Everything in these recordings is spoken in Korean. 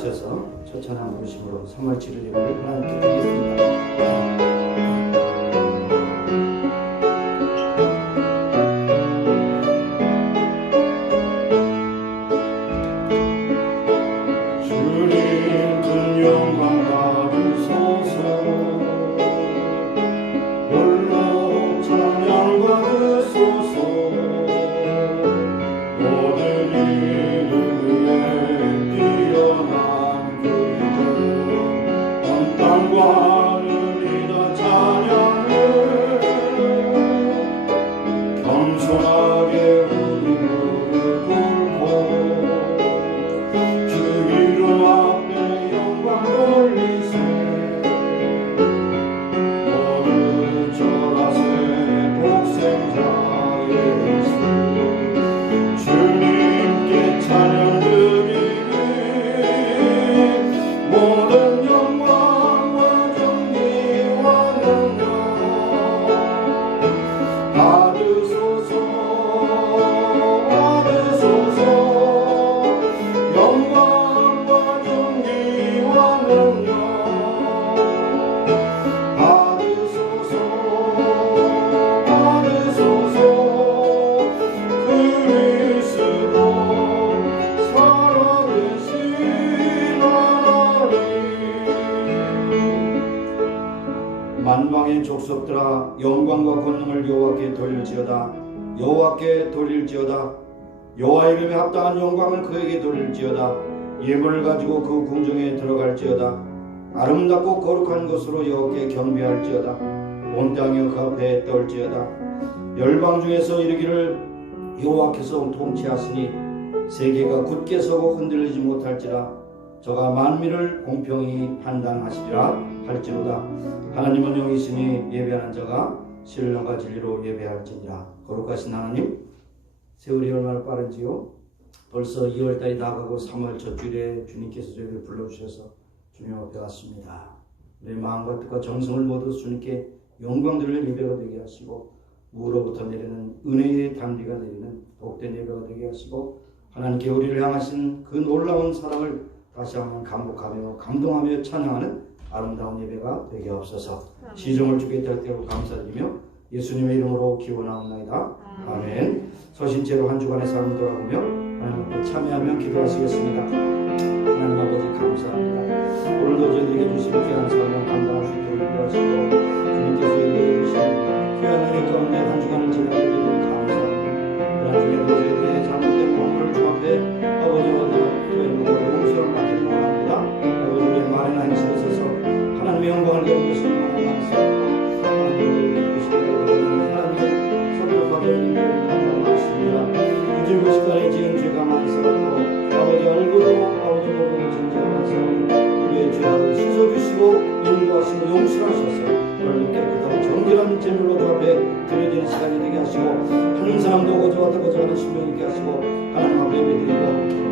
일어나셔서 첫 찬양 부르심으로 3월 7일 예배를 하나님께 드리겠습니다. 만방의 족속들아 영광과 권능을 여호와께 돌릴지어다. 여호와께 돌릴지어다. 여호와 이름에 합당한 영광을 그에게 돌릴지어다. 예물을 가지고 그 궁정에 들어갈지어다. 아름답고 거룩한 것으로 여호와께 경배할지어다. 온 땅이 그 앞에 떨지어다. 열방 중에서 이르기를 여호와께서 통치하시니 세계가 굳게 서고 흔들리지 못할지라. 저가 만민을 공평히 판단하시리라 할지로다. 하나님은 영이시니 예배하는 자가 신령과 진리로 예배할지니라. 거룩하신 하나님, 세월이 얼마나 빠른지요. 벌써 2월달이 나가고 3월 첫 주일에 주님께서 저희를 불러주셔서 주님 앞에 왔습니다. 내 마음과 뜻과 정성을 모두 주님께 영광 돌릴 예배가 되게 하시고 무로부터 내리는 은혜의 단비가 내리는 복된 예배가 되게 하시고 하나님께 우리를 향하신 그 놀라운 사랑을 다시 한번 감복하며 감동하며 찬양하는 아름다운 예배가 되게 없어서 시종을 주게 될 때로 감사드리며 예수님의 이름으로 기원하옵나이다. 아멘. 소신체로 한 주간의 삶을 돌아보며 하나님 앞에 참여하며 기도하시겠습니다. 하나님 아버지 감사합니다. 오늘도 저희들에게 주신 귀한 삶을 감당할 수 있도록 인도하시고 주님께서 예배해 주신 귀한 은혜 가운데 한 주간을 지나게 되기를 감사합니다. 그러나 중에도 저희들의 잘못된 공로를 주 앞에 아버지와 저희들과 용서를 받기를 원합니다. 아버지 우리의 말이나 행실에 있어서 하나님의 영광을 내는 것이 얼마나 많습니다. 하나님을 기쁘시게 하나님을 성격하게 하는 일을 많습니다. 이들고 시간에 지은 죄가 많사고 아버지 알고도 아버지 모르고 지은 죄가 많사고 우리의 죄악을 씻어주시고 인도하시고 용서하셔서 오늘 깨끗하고 정결한 제물로 주 앞에 드려지는 시간이 되게 하시고 한 사람도 거저하다 거저하는 심령 있게 하시고 하나님 앞에 예배드리고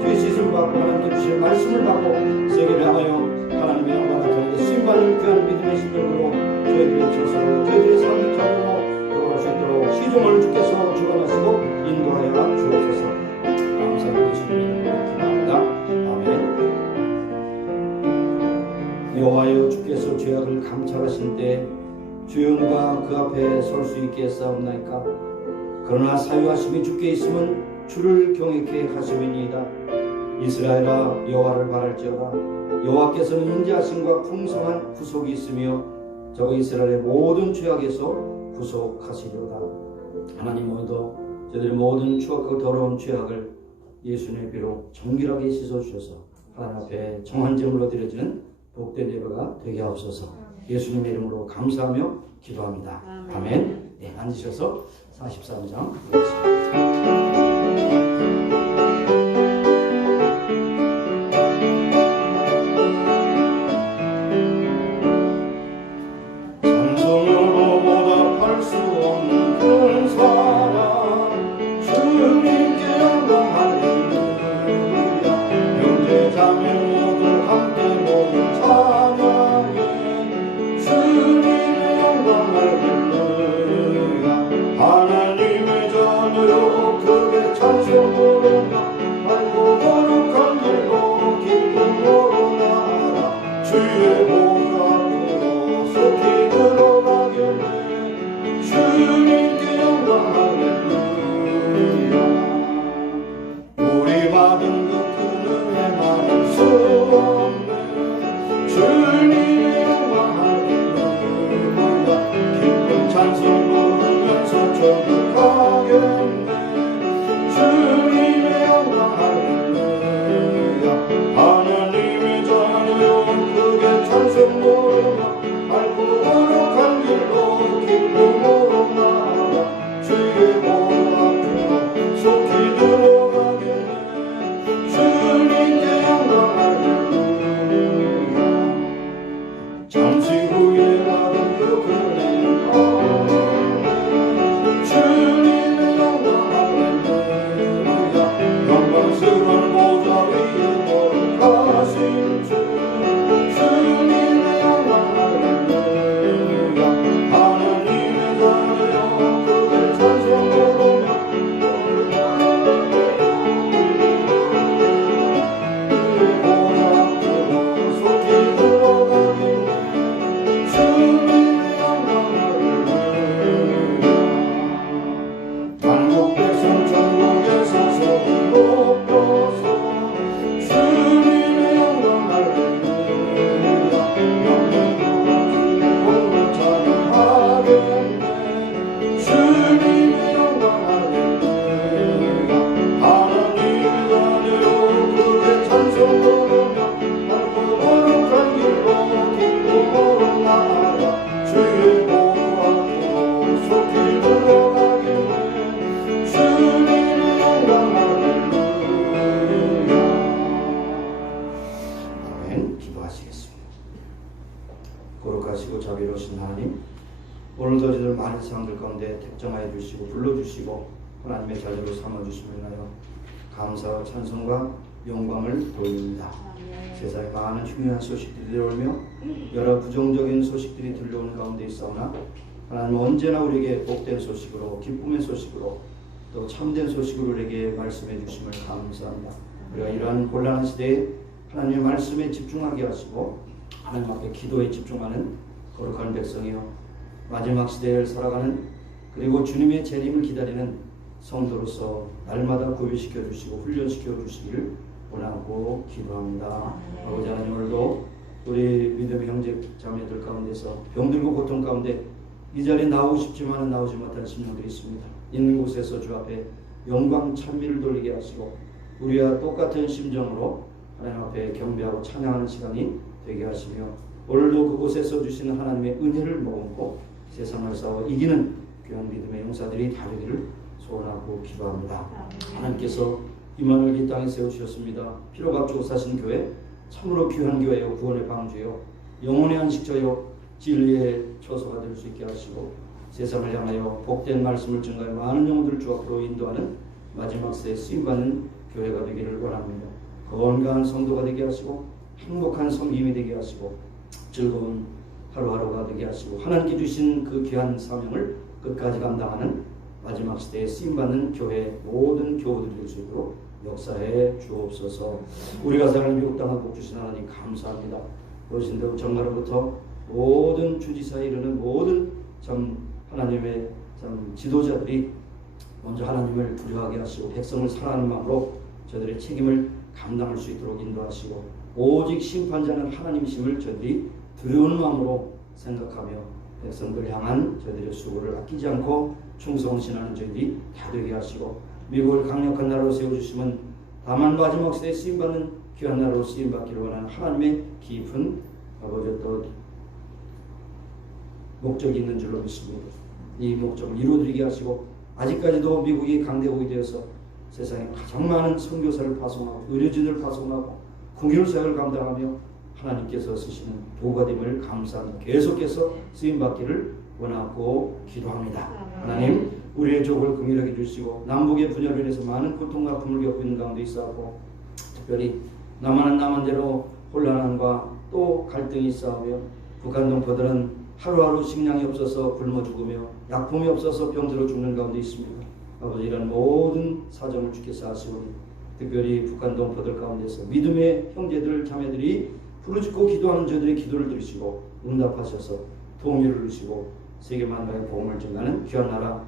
죄 씻음 받고 하나님께 주실 말씀을 받고 세계를 향하여 하나님의 영광을 나타내는 신받는 귀한 믿음의 심령으로 저희들의 처사로 저희들의 삶을 통으로 돌아갈 수 있도록 시종을 주께서 주관하시고 인도하여 주옵소서. 감사드리고 기도합니다. 아멘. 여호와여 주께서 죄악을 감찰하신 때 주여 누가 그 앞에 설 수 있게 싸움나이까. 그러나 사유하심이 주께 있으면 주를 경외케 하심이니이다. 이스라엘아 여호와를 바랄지어다. 여호와께서는 인자하심과 풍성한 구속이 있으며 저 이스라엘의 모든 죄악에서 구속하시리로다. 하나님 오늘도 저희들의 모든 추악하고 더러운 죄악을 예수님의 피로 정결하게 씻어주셔서 하나님 앞에 정한 제물로 드려지는 복된 예배가 되게 하옵소서. 예수님의 이름으로 감사하며 기도합니다. 아멘. 네, 앉으셔서 43장 보겠습니다. 하나님의 자녀여 크게 찬송하라. 보좌 앞으로 속히 들어가겠네. 주님께 영광 할렐루야. 우리 받은 그 큰 은혜 말할 수 없네. 주님의 영광 할렐루야. 기쁜 찬송 부르면서 천국 가겠네. 주님의 영광 할렐루야. 하나님의 자녀여 크게 찬송 부르며 밝고 거룩한 길로 기쁨으로 나아가 주의 보좌 앞으로 속히 들어가겠네. 주님께 영광 할렐루야. 잠시 후에 받은 그 은혜 주님의 영광 할렐루야. 영광스러운 보좌 위에 거룩하신 주 주님의 영광 할렐루야. 하나님의 자녀여 크게 찬송 부르며 그의 보좌 앞으로 속히 들어가겠네. 주님의 영광 할렐루야. 한국 백성 천국에서 소리 높여서 주님의 영광 할렐루야. 영광으로 찬양하겠네. 주님의 영광 할렐루야. 하나님의 자녀여 크게 찬송 부르며 밝고 거룩한 길로 기쁨으로 나아가 주의 보좌 앞으로 속히 들어가겠네. 주님의 영광 할렐루야. 아멘. 기도하시겠습니다. 거룩하시고 자비로우신 하나님, 오늘도 저희들 많은 사람들 가운데 택정하여 주시고 불러주시고 하나님의 자녀로 삼아주심을 인하여 감사와 찬송과 영광을 돌립니다. 세상에 많은 흉흉한 소식들이 들어오며 여러 부정적인 소식들이 들려오는 가운데 있사오나 하나님 언제나 우리에게 복된 소식으로 기쁨의 소식으로 또 참된 소식으로 우리에게 말씀해 주심을 감사합니다. 우리가 이러한 곤란한 시대에 하나님의 말씀에 집중하게 하시고 하나님 앞에 기도에 집중하는 거룩한 백성이요 마지막 시대를 살아가는 그리고 주님의 재림을 기다리는 성도로서 날마다 구비시켜 주시고 훈련시켜 주시기를 원하고 기도합니다. 아버지 하나님, 오늘도 우리 믿음의 형제 자매들 가운데서 병들고 고통 가운데 이 자리에 나오고 싶지만 나오지 못한 심령들이 있습니다. 있는 곳에서 주 앞에 영광 찬미를 돌리게 하시고 우리와 똑같은 심정으로 하나님 앞에 경배하고 찬양하는 시간이 되게 하시며 오늘도 그곳에서 주시는 하나님의 은혜를 머금고 세상을 싸워 이기는 귀한 믿음의 용사들이 다 되기를 소원하고 기도합니다. 하나님께서 이만을 이 땅에 세우셨습니다. 피로 값주고 사신 교회, 참으로 귀한 교회요 구원의 방주요 영혼의 안식처요 진리의 처소가 될 수 있게 하시고 세상을 향하여 복된 말씀을 증가해 많은 영혼들을 주 앞으로 인도하는 마지막 세에 쓰임받는 교회가 되기를 원합니다. 건강한 성도가 되게 하시고 행복한 섬김이 되게 하시고 즐거운 하루하루가 되게 하시고 하나님께 주신 그 귀한 사명을 끝까지 감당하는 마지막 시대에 쓰임받는 교회 모든 교우들이 될 수 있도록 역사해 주옵소서. 우리가 사는 미국 땅을 복 주신 하나님 감사합니다. 그러신대로 정말로부터 모든 주지사에 이르는 모든 참 하나님의 참 지도자들이 먼저 하나님을 두려워하게 하시고 백성을 사랑하는 마음으로 저들의 책임을 감당할 수 있도록 인도하시고 오직 심판자는 하나님이심을 저들이 두려운 마음으로 생각하며 백성들 향한 저들의 수고를 아끼지 않고 충성신하는 저희들이 다 되게 하시고 미국을 강력한 나라로 세워주시면 다만 마지막 시대에 쓰임받는 귀한 나라로 쓰임받기를 원하는 하나님의 깊은 아버지 또 목적이 있는 줄로 믿습니다. 이 목적을 이루어드리게 하시고 아직까지도 미국이 강대국이 되어서 세상에 가장 많은 선교사를 파송하고 의료진을 파송하고 궁결사역을 감당하며 하나님께서 쓰시는 도구가 됨을 감사합니다. 계속해서 쓰임받기를 원하고 기도합니다. 하나님, 우리의 족을 긍휼하게 주시고 남북의 분열로 인해서 많은 고통과 아픔을 겪고 있는 가운데 있어하고 특별히 남한은 남한대로 혼란함과 또 갈등이 있어하며 북한 동포들은 하루하루 식량이 없어서 굶어 죽으며 약품이 없어서 병들어 죽는 가운데 있습니다. 아버지, 이런 모든 사정을 주께서 아시오니 특별히 북한 동포들 가운데서 믿음의 형제들 자매들이 부르짖고 기도하는 저들의 기도를 들으시고 응답하셔서 통일을 이루시고 세계 만방의 복음을 증가하는 귀한 나라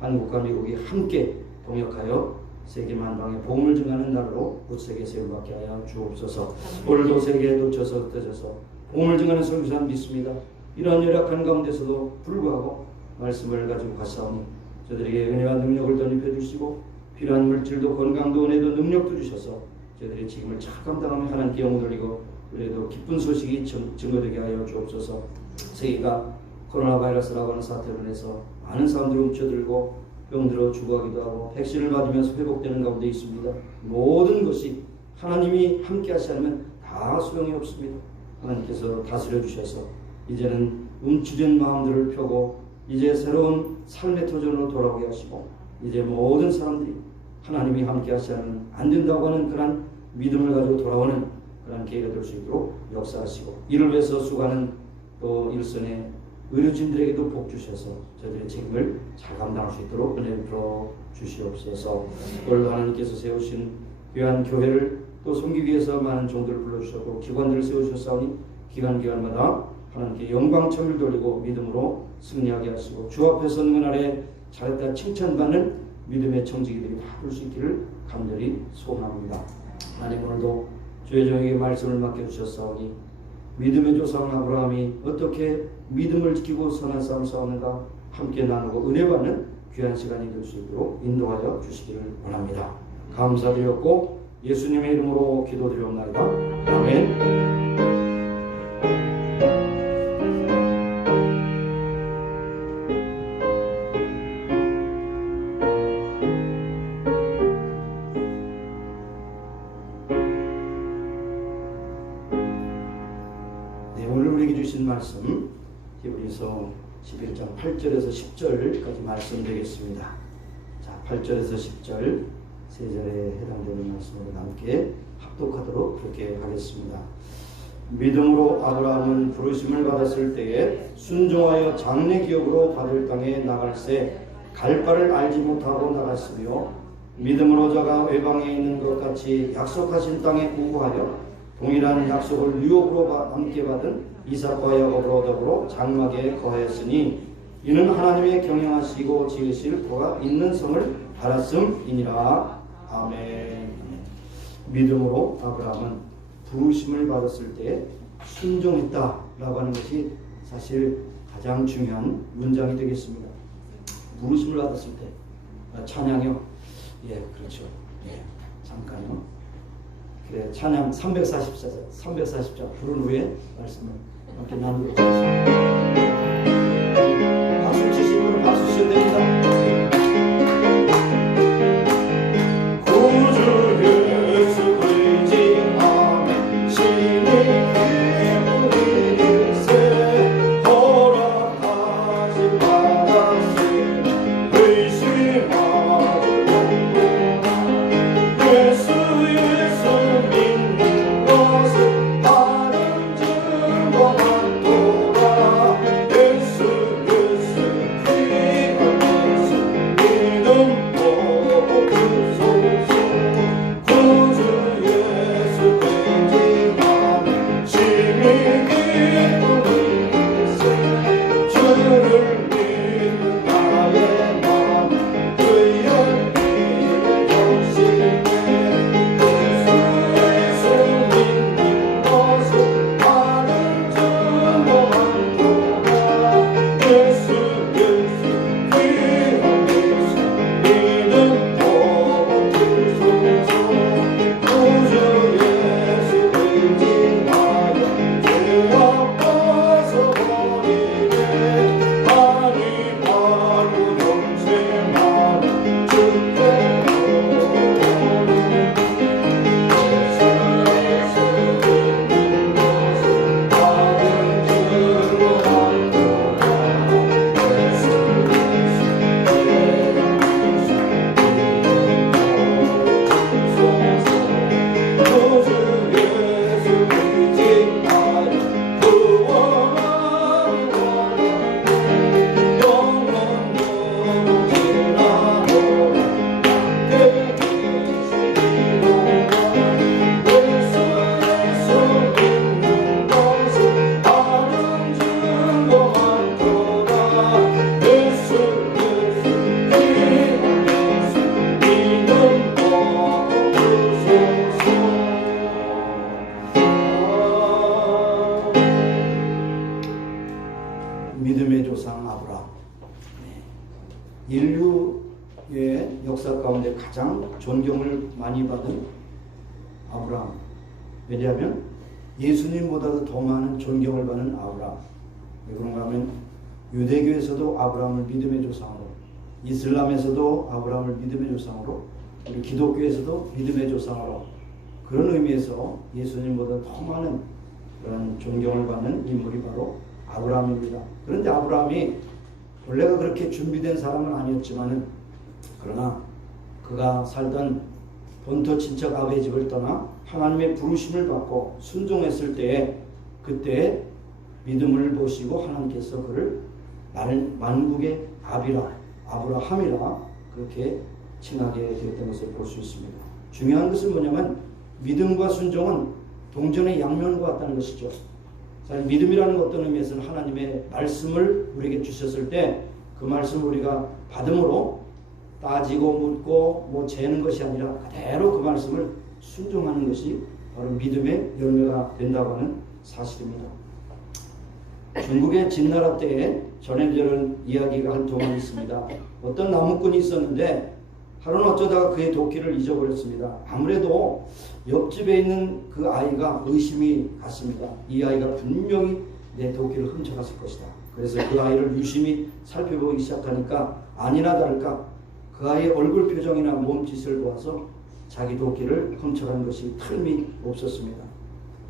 한국과 미국이 함께 동역하여 세계 만방의 복음을 증가하는 나라로 굳세게 세움받게 하여 주옵소서. 오늘도 세계에 돋쳐서 흩어져서 복음을 증가하는 선교사는 믿습니다. 이러한 열악한 가운데서도 불구하고 말씀을 가지고 가사오니 저들에게 은혜와 능력을 덧입혀 주시고 필요한 물질도 건강도 은혜도 능력도 주셔서 저들의 책임을 잘 감당하며 하나님께 영을 돌리고 그래도 기쁜 소식이 증거되게 하여 주옵소서. 세계가 코로나 바이러스라고 하는 사태로 인해서 많은 사람들이 뭉쳐들고 병들어 죽어가기도 하고 백신을 맞으면서 회복되는 가운데 있습니다. 모든 것이 하나님이 함께 하시 않으면 다 소용이 없습니다. 하나님께서 다스려 주셔서 이제는 움츠린 마음들을 펴고 이제 새로운 삶의 도전으로 돌아오게 하시고 이제 모든 사람들이 하나님이 함께 하시 않으면 안 된다고 하는 그런 믿음을 가지고 돌아오는 그런 기회가 될 수 있도록 역사하시고 이를 위해서 수고하는 또 일선의 의료진들에게도 복 주셔서 저들의 책임을 잘 감당할 수 있도록 은혜 베풀어 주시옵소서. 오늘 하나님께서 세우신 귀한 교회를 또 섬기기 위해서 많은 종들을 불러주셨고 기관들을 세우셨사오니 기관마다 하나님께 영광 천을 돌리고 믿음으로 승리하게 하시고 주 앞에 서는 그날에 잘했다 칭찬받는 믿음의 청지기들이 다 볼 수 있기를 간절히 소원합니다. 하나님 오늘도 주의 종에게 말씀을 맡겨주셨사오니 믿음의 조상 아브라함이 어떻게 믿음을 지키고 선한 싸움을 싸우는가 함께 나누고 은혜 받는 귀한 시간이 될 수 있도록 인도하여 주시기를 원합니다. 감사드렸고 예수님의 이름으로 기도드리옵나이다. 아멘. 말씀 히브리서 11장 8절에서 10절까지 말씀드리겠습니다. 자, 8절에서 10절 세 절에 해당되는 말씀으로 함께 합독하도록 그렇게 하겠습니다. 믿음으로 아브라함은 부르심을 받았을 때에 순종하여 장래 기업으로 받을 땅에 나갈새 갈 바를 알지 못하고 나갔으며 믿음으로 저가 외방에 있는 것 같이 약속하신 땅에 우구하여 동일한 약속을 유업으로 함께 받은 이삭과 야곱으로 더불어 장막에 거하였으니 이는 하나님의 경영하시고 지으실 도가 있는 성을 알았음이니라. 아멘. 믿음으로 아브라함은 부르심을 받았을 때 순종했다라고 하는 것이 사실 가장 중요한 문장이 되겠습니다. 부르심을 받았을 때 찬양이요. 예, 그렇죠. 예, 잠깐요. 그래, 찬양 340자 부른 후에 말씀을 함께 나누도록 하겠습니다. 박수 치신 분은 박수 치셔도 됩니다. 믿음의 조상 아브라함. 인류의 역사 가운데 가장 존경을 많이 받은 아브라함. 왜냐하면 예수님보다도 더 많은 존경을 받는 아브라함. 왜 그런가 하면 유대교에서도 아브라함을 믿음의 조상으로, 이슬람에서도 아브라함을 믿음의 조상으로, 우리 기독교에서도 믿음의 조상으로, 그런 의미에서 예수님보다 더 많은 그런 존경을 받는 인물이 바로 아브라함입니다. 그런데 아브라함이 원래가 그렇게 준비된 사람은 아니었지만은, 그러나 그가 살던 본토 친척 아베의 집을 떠나 하나님의 부르심을 받고 순종했을 때에, 그때 믿음을 보시고 하나님께서 그를 만국의 아브라함이라 그렇게 칭하게 되었던 것을 볼 수 있습니다. 중요한 것은 뭐냐면 믿음과 순종은 동전의 양면과 같다는 것이죠. 믿음이라는 어떤 의미에서는 하나님의 말씀을 우리에게 주셨을 때 그 말씀을 우리가 받음으로 따지고 묻고 뭐 재는 것이 아니라 그대로 그 말씀을 순종하는 것이 바로 믿음의 열매가 된다고 하는 사실입니다. 중국의 진나라 때에 전해되는 이야기가 한 동안 있습니다. 어떤 나무꾼이 있었는데 하루는 어쩌다가 그의 도끼를 잊어버렸습니다. 아무래도 옆집에 있는 그 아이가 의심이 갔습니다. 이 아이가 분명히 내 도끼를 훔쳐갔을 것이다. 그래서 그 아이를 유심히 살펴보기 시작하니까 아니나 다를까 그 아이의 얼굴 표정이나 몸짓을 보아서 자기 도끼를 훔쳐간 것이 틀림이 없었습니다.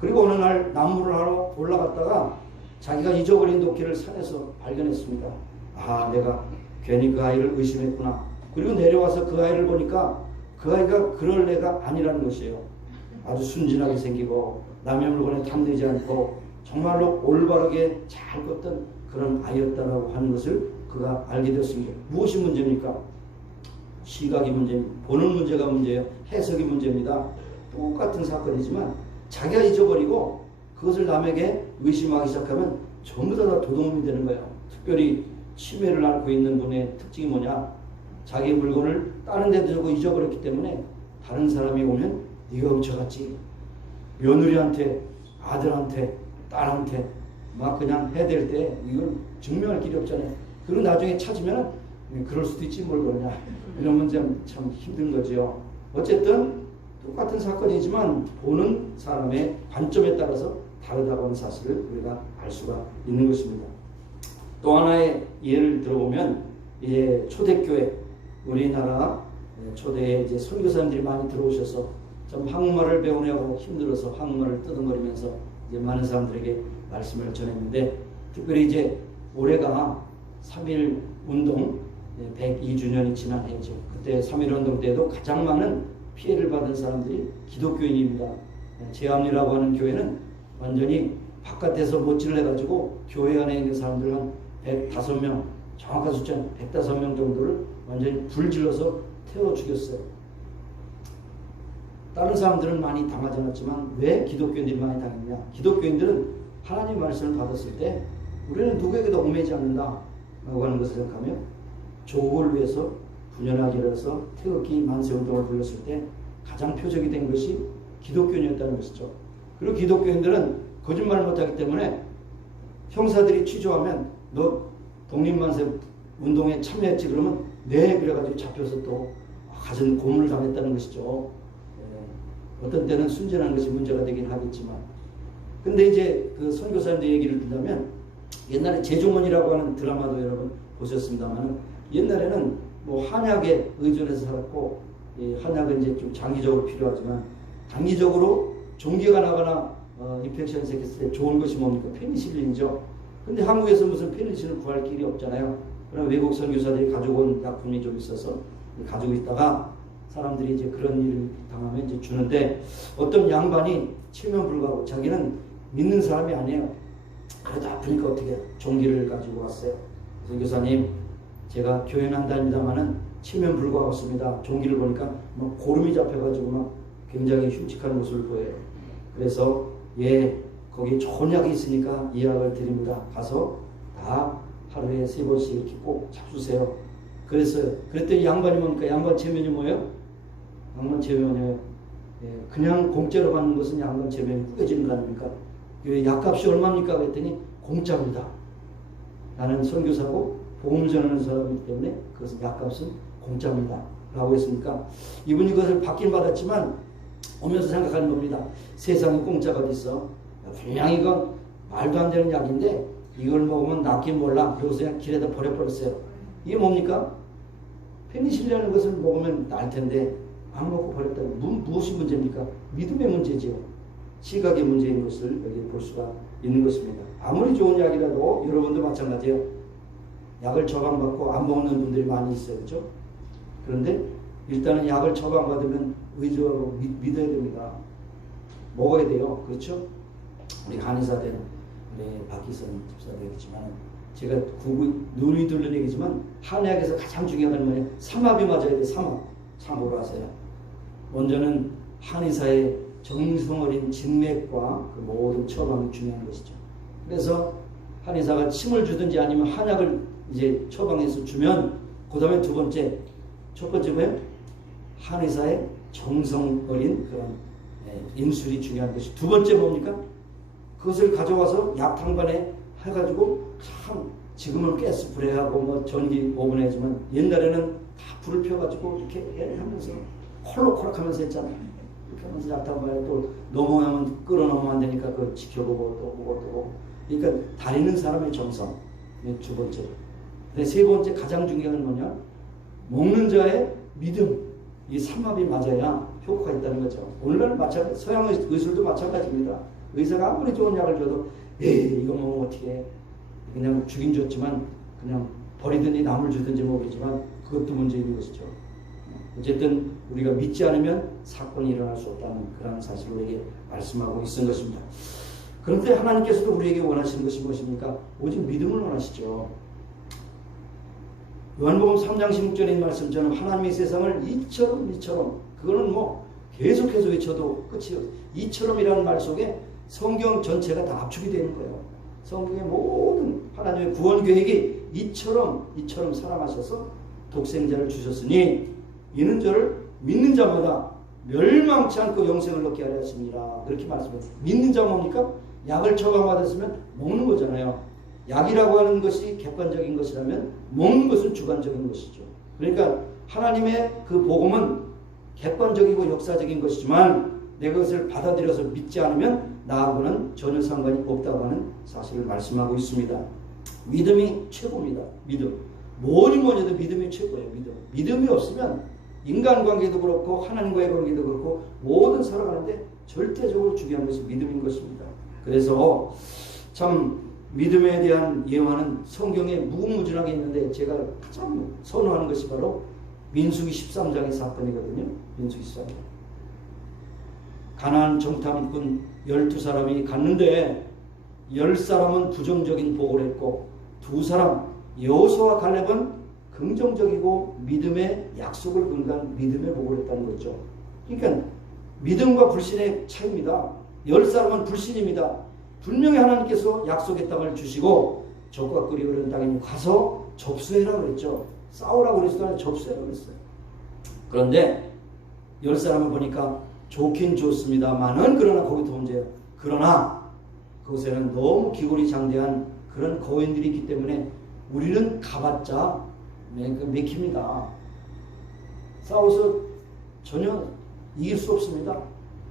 그리고 어느 날 나무를 하러 올라갔다가 자기가 잊어버린 도끼를 산에서 발견했습니다. 아, 내가 괜히 그 아이를 의심했구나. 그리고 내려와서 그 아이를 보니까 그 아이가 그럴 애가 아니라는 것이에요. 아주 순진하게 생기고 남의 물건에 탐내지 않고 정말로 올바르게 잘 걷던 그런 아이였다라고 하는 것을 그가 알게 되었습니다. 무엇이 문제입니까? 시각이 문제입니다. 보는 문제가 문제예요. 해석이 문제입니다. 똑같은 사건이지만 자기가 잊어버리고 그것을 남에게 의심하기 시작하면 전부 다 도둑놈이 되는 거예요. 특별히 치매를 앓고 있는 분의 특징이 뭐냐? 자기 물건을 다른 데 두고 잊어버렸기 때문에 다른 사람이 오면 네가 훔쳐갔지. 며느리한테, 아들한테, 딸한테 막 그냥 해댈 때 이걸 증명할 길이 없잖아요. 그리고 나중에 찾으면 그럴 수도 있지 뭘 그러냐. 이러면 참 힘든 거죠. 어쨌든 똑같은 사건이지만 보는 사람의 관점에 따라서 다르다고 하는 사실을 우리가 알 수가 있는 것입니다. 또 하나의 예를 들어보면 초대교회, 우리나라 초대에 이제 선교사님들이 많이 들어오셔서 좀 한국말을 배우려고 힘들어서 한국말을 뜨듬거리면서 이제 많은 사람들에게 말씀을 전했는데, 특별히 이제 올해가 3.1 운동 102주년이 지난 해죠. 그때 3.1 운동 때에도 가장 많은 피해를 받은 사람들이 기독교인입니다. 제암리라고 하는 교회는 완전히 바깥에서 못질을 해가지고 교회 안에 있는 사람들 한 105명, 정확한 숫자는 105명 정도를 완전히 불질러서 태워 죽였어요. 다른 사람들은 많이 당하지 않았지만 왜 기독교인들이 많이 당했냐? 기독교인들은 하나님 말씀을 받았을 때 우리는 누구에게도 얽매이지 않는다 라고 하는 것을 생각하며 조국을 위해서 분연하게 일어서 태극기 만세운동을 불렀을 때 가장 표적이 된 것이 기독교인이었다는 것이죠. 그리고 기독교인들은 거짓말을 못하기 때문에 형사들이 취조하면 너 독립만세 운동에 참여했지 그러면 네 그래가지고 잡혀서 또 가진 고문을 당했다는 것이죠. 어떤 때는 순진한 것이 문제가 되긴 하겠지만, 근데 이제 그 선교사님들 얘기를 듣자면 옛날에 제주문이라고 하는 드라마도 여러분 보셨습니다만 옛날에는 뭐 한약에 의존해서 살았고, 한약은 이제 좀 장기적으로 필요하지만 단기적으로 종기가 나거나 인펙션이 생겼을 때 좋은 것이 뭡니까? 페니실린이죠. 근데 한국에서 무슨 페니실린을 구할 길이 없잖아요. 그럼 외국 선교사들이 가지고 온 약품이 좀 있어서 가지고 있다가 사람들이 이제 그런 일을 당하면 이제 주는데, 어떤 양반이 체면불가하고 자기는 믿는 사람이 아니에요. 그래도 아프니까 어떻게 종기를 가지고 왔어요. 선교사님, 제가 교회는 안 다닙니다만은 체면불가하겠습니다. 종기를 보니까 막 고름이 잡혀가지고 막 굉장히 흉측한 모습을 보여요. 그래서 거기 좋은 약이 있으니까 이 약을 드립니다. 가서 다 하루에 3번씩 이렇게 꼭 잡수세요. 그랬더니 양반이 뭡니까? 양반 체면이 뭐예요? 양반 체면이에요. 그냥 공짜로 받는 것은 양반 체면이 꾸겨지는 거 아닙니까? 약값이 얼마입니까? 그랬더니 공짜입니다. 나는 선교사고 복음을 전하는 사람이기 때문에 그것은 약값은 공짜입니다 라고 했으니까 이분이 그것을 받긴 받았지만 오면서 생각하는 겁니다. 세상에 공짜가 어디 있어. 분명히 이건 말도 안 되는 약인데 이걸 먹으면 낫긴 몰라. 그래서 그냥 길에다 버려버렸어요. 이게 뭡니까? 페니실린이라는 것을 먹으면 날 텐데 안 먹고 버렸다. 무엇이 문제입니까? 믿음의 문제지요. 시각의 문제인 것을 여기 볼 수가 있는 것입니다. 아무리 좋은 약이라도 여러분도 마찬가지예요. 약을 처방받고 안 먹는 분들이 많이 있어요. 그렇죠? 그런데 일단은 약을 처방받으면 의지하고 믿어야 됩니다. 먹어야 돼요. 그렇죠? 우리 한의사 된 우리 박기선 집사 되겠지만 제가 눈이 들는 얘기지만 한의학에서 가장 중요한 건 뭐냐? 삼합이 맞아야 돼. 삼합. 참고로 하세요. 먼저는 한의사의 정성 어린 진맥과 그 모든 처방이 중요한 것이죠. 그래서 한의사가 침을 주든지 아니면 한약을 이제 처방해서 주면 그 다음에 두 번째, 첫 번째 뭐예요? 한의사의 정성 어린 그런 인술이 중요한 것이. 두 번째 뭡니까? 그것을 가져와서 약탕반에 해가지고 참 지금은 가스 불에 하고 뭐 전기 오븐에 하지만 옛날에는 다 불을 펴가지고 이렇게 하면서 콜록콜록 하면서 했잖아요. 이렇게 하면서 약탕반에 또 넘어가면 끌어넘으면 안 되니까 그걸 지켜보고 또 보고 또 보고. 그러니까 다리는 사람의 정성. 두 번째. 근데 세 번째 가장 중요한 건 뭐냐? 먹는 자의 믿음. 이 삼합이 맞아야 효과가 있다는 거죠. 오늘날 마찬가지, 서양 의술도 마찬가지입니다. 의사가 아무리 좋은 약을 줘도 에이 이거 먹으면 어떻게 해. 그냥 주긴 줬지만 그냥 버리든지 남을 주든지 모르겠지만 그것도 문제인 것이죠. 어쨌든 우리가 믿지 않으면 사건이 일어날 수 없다는 그런 사실을 우리에게 말씀하고 있는 것입니다. 그런데 하나님께서도 우리에게 원하시는 것이 무엇입니까? 오직 믿음을 원하시죠. 요한복음 3장 16절의 말씀처럼 하나님의 세상을 이처럼 그거는 뭐 계속해서 외쳐도 끝이 없어요. 이처럼이라는 말 속에 성경 전체가 다 압축이 되는 거예요. 성경의 모든 하나님의 구원 계획이 이처럼 사랑하셔서 독생자를 주셨으니 이는 저를 믿는 자마다 멸망치 않고 영생을 얻게 하려 하십니다. 그렇게 말씀해요. 믿는 자가 뭡니까? 약을 처방받았으면 먹는 거잖아요. 약이라고 하는 것이 객관적인 것이라면 먹는 것은 주관적인 것이죠. 그러니까 하나님의 그 복음은 객관적이고 역사적인 것이지만 내 것을 받아들여서 믿지 않으면 나하고는 전혀 상관이 없다고 하는 사실을 말씀하고 있습니다. 믿음이 최고입니다. 믿음. 뭐니 해도 믿음이 최고예요. 믿음이 없으면 인간관계도 그렇고 하나님과의 관계도 그렇고 모든 살아가는데 절대적으로 중요한 것이 믿음인 것입니다. 그래서 참 믿음에 대한 예화는 성경에 무궁무진하게 있는데 제가 가장 선호하는 것이 바로 민수기 13장의 사건이거든요. 민수기 13장. 가나안 정탐꾼 12사람이 갔는데 10사람은 부정적인 보고를 했고 2사람 여호수아와 갈렙은 긍정적이고 믿음의 약속을 근거한 믿음의 보고를 했다는 거죠. 그러니까 믿음과 불신의 차이입니다. 10사람은 불신입니다. 분명히 하나님께서 약속의 땅을 주시고 적과 끓이 흐르는 땅에 가서 접수해라 그랬죠. 싸우라고 그랬을 때 접수해라 그랬어요. 그런데 10사람을 보니까 좋긴 좋습니다만은 그러나 거기도 문제예요. 그러나 그곳에는 너무 기골이 장대한 그런 거인들이 있기 때문에 우리는 가봤자 맥힙니다. 싸워서 전혀 이길 수 없습니다.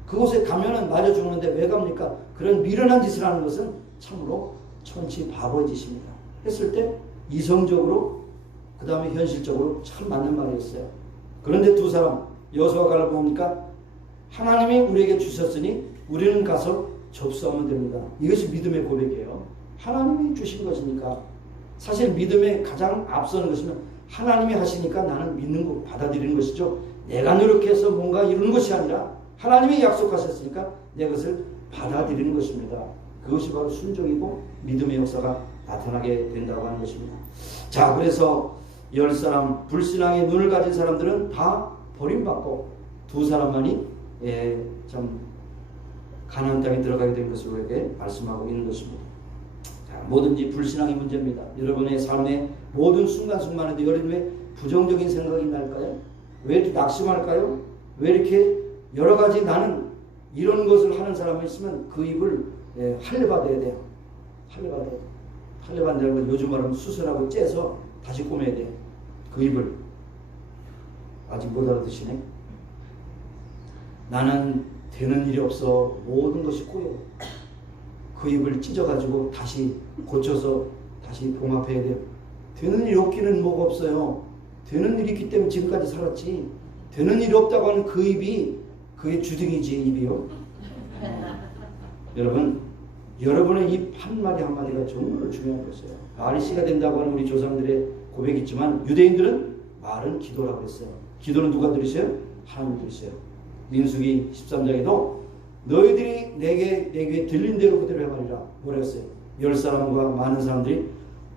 그곳에 가면은 맞아 죽는데 왜 갑니까? 그런 미련한 짓을 하는 것은 참으로 천치 바보의 짓입니다. 했을 때 이성적으로 그 다음에 현실적으로 참 맞는 말이었어요. 그런데 2사람 여호수아와 갈렙 뭡니까? 하나님이 우리에게 주셨으니 우리는 가서 접수하면 됩니다. 이것이 믿음의 고백이에요. 하나님이 주신 것이니까. 사실 믿음의 가장 앞서는 것이면 하나님이 하시니까 나는 믿는 거 받아들이는 것이죠. 내가 노력해서 뭔가 이루는 것이 아니라 하나님이 약속하셨으니까 내 것을 받아들이는 것입니다. 그것이 바로 순종이고 믿음의 역사가 나타나게 된다고 하는 것입니다. 자, 그래서 10사람 불신앙의 눈을 가진 사람들은 다 버림받고 2사람만이 참 가나안 땅에 들어가게 된 것을 우리에게 말씀하고 있는 것입니다. 자, 뭐든지 불신앙의 문제입니다. 여러분의 삶의 모든 순간순간에도 여러분 왜 부정적인 생각이 날까요? 왜 이렇게 낙심할까요? 왜 이렇게 여러 가지 나는 이런 것을 하는 사람이 있으면 그 입을 할례받아야 돼요. 할례받아야 돼요. 살려반다는 건 요즘 말하면 수술하고 째서 다시 꼬매야 돼. 그 입을. 아직 못 알아듣시네. 나는 되는 일이 없어. 모든 것이 꼬여. 그 입을 찢어가지고 다시 고쳐서 다시 봉합해야 돼요. 되는 일이 없기는 뭐가 없어요. 되는 일이 있기 때문에 지금까지 살았지. 되는 일이 없다고 하는 그 입이 그게 주둥이지 입이요. 여러분, 여러분의 입 한마디 한마디가 정말 중요한 것이에요. 말이 씨가 된다고 하는 우리 조상들의 고백이 있지만 유대인들은 말은 기도라고 했어요. 기도는 누가 들으셔요? 하나님 들으셔요. 민수기 13장에도 너희들이 내게 들린 대로 그대로 해말이라 뭐라 했어요? 10사람과 많은 사람들이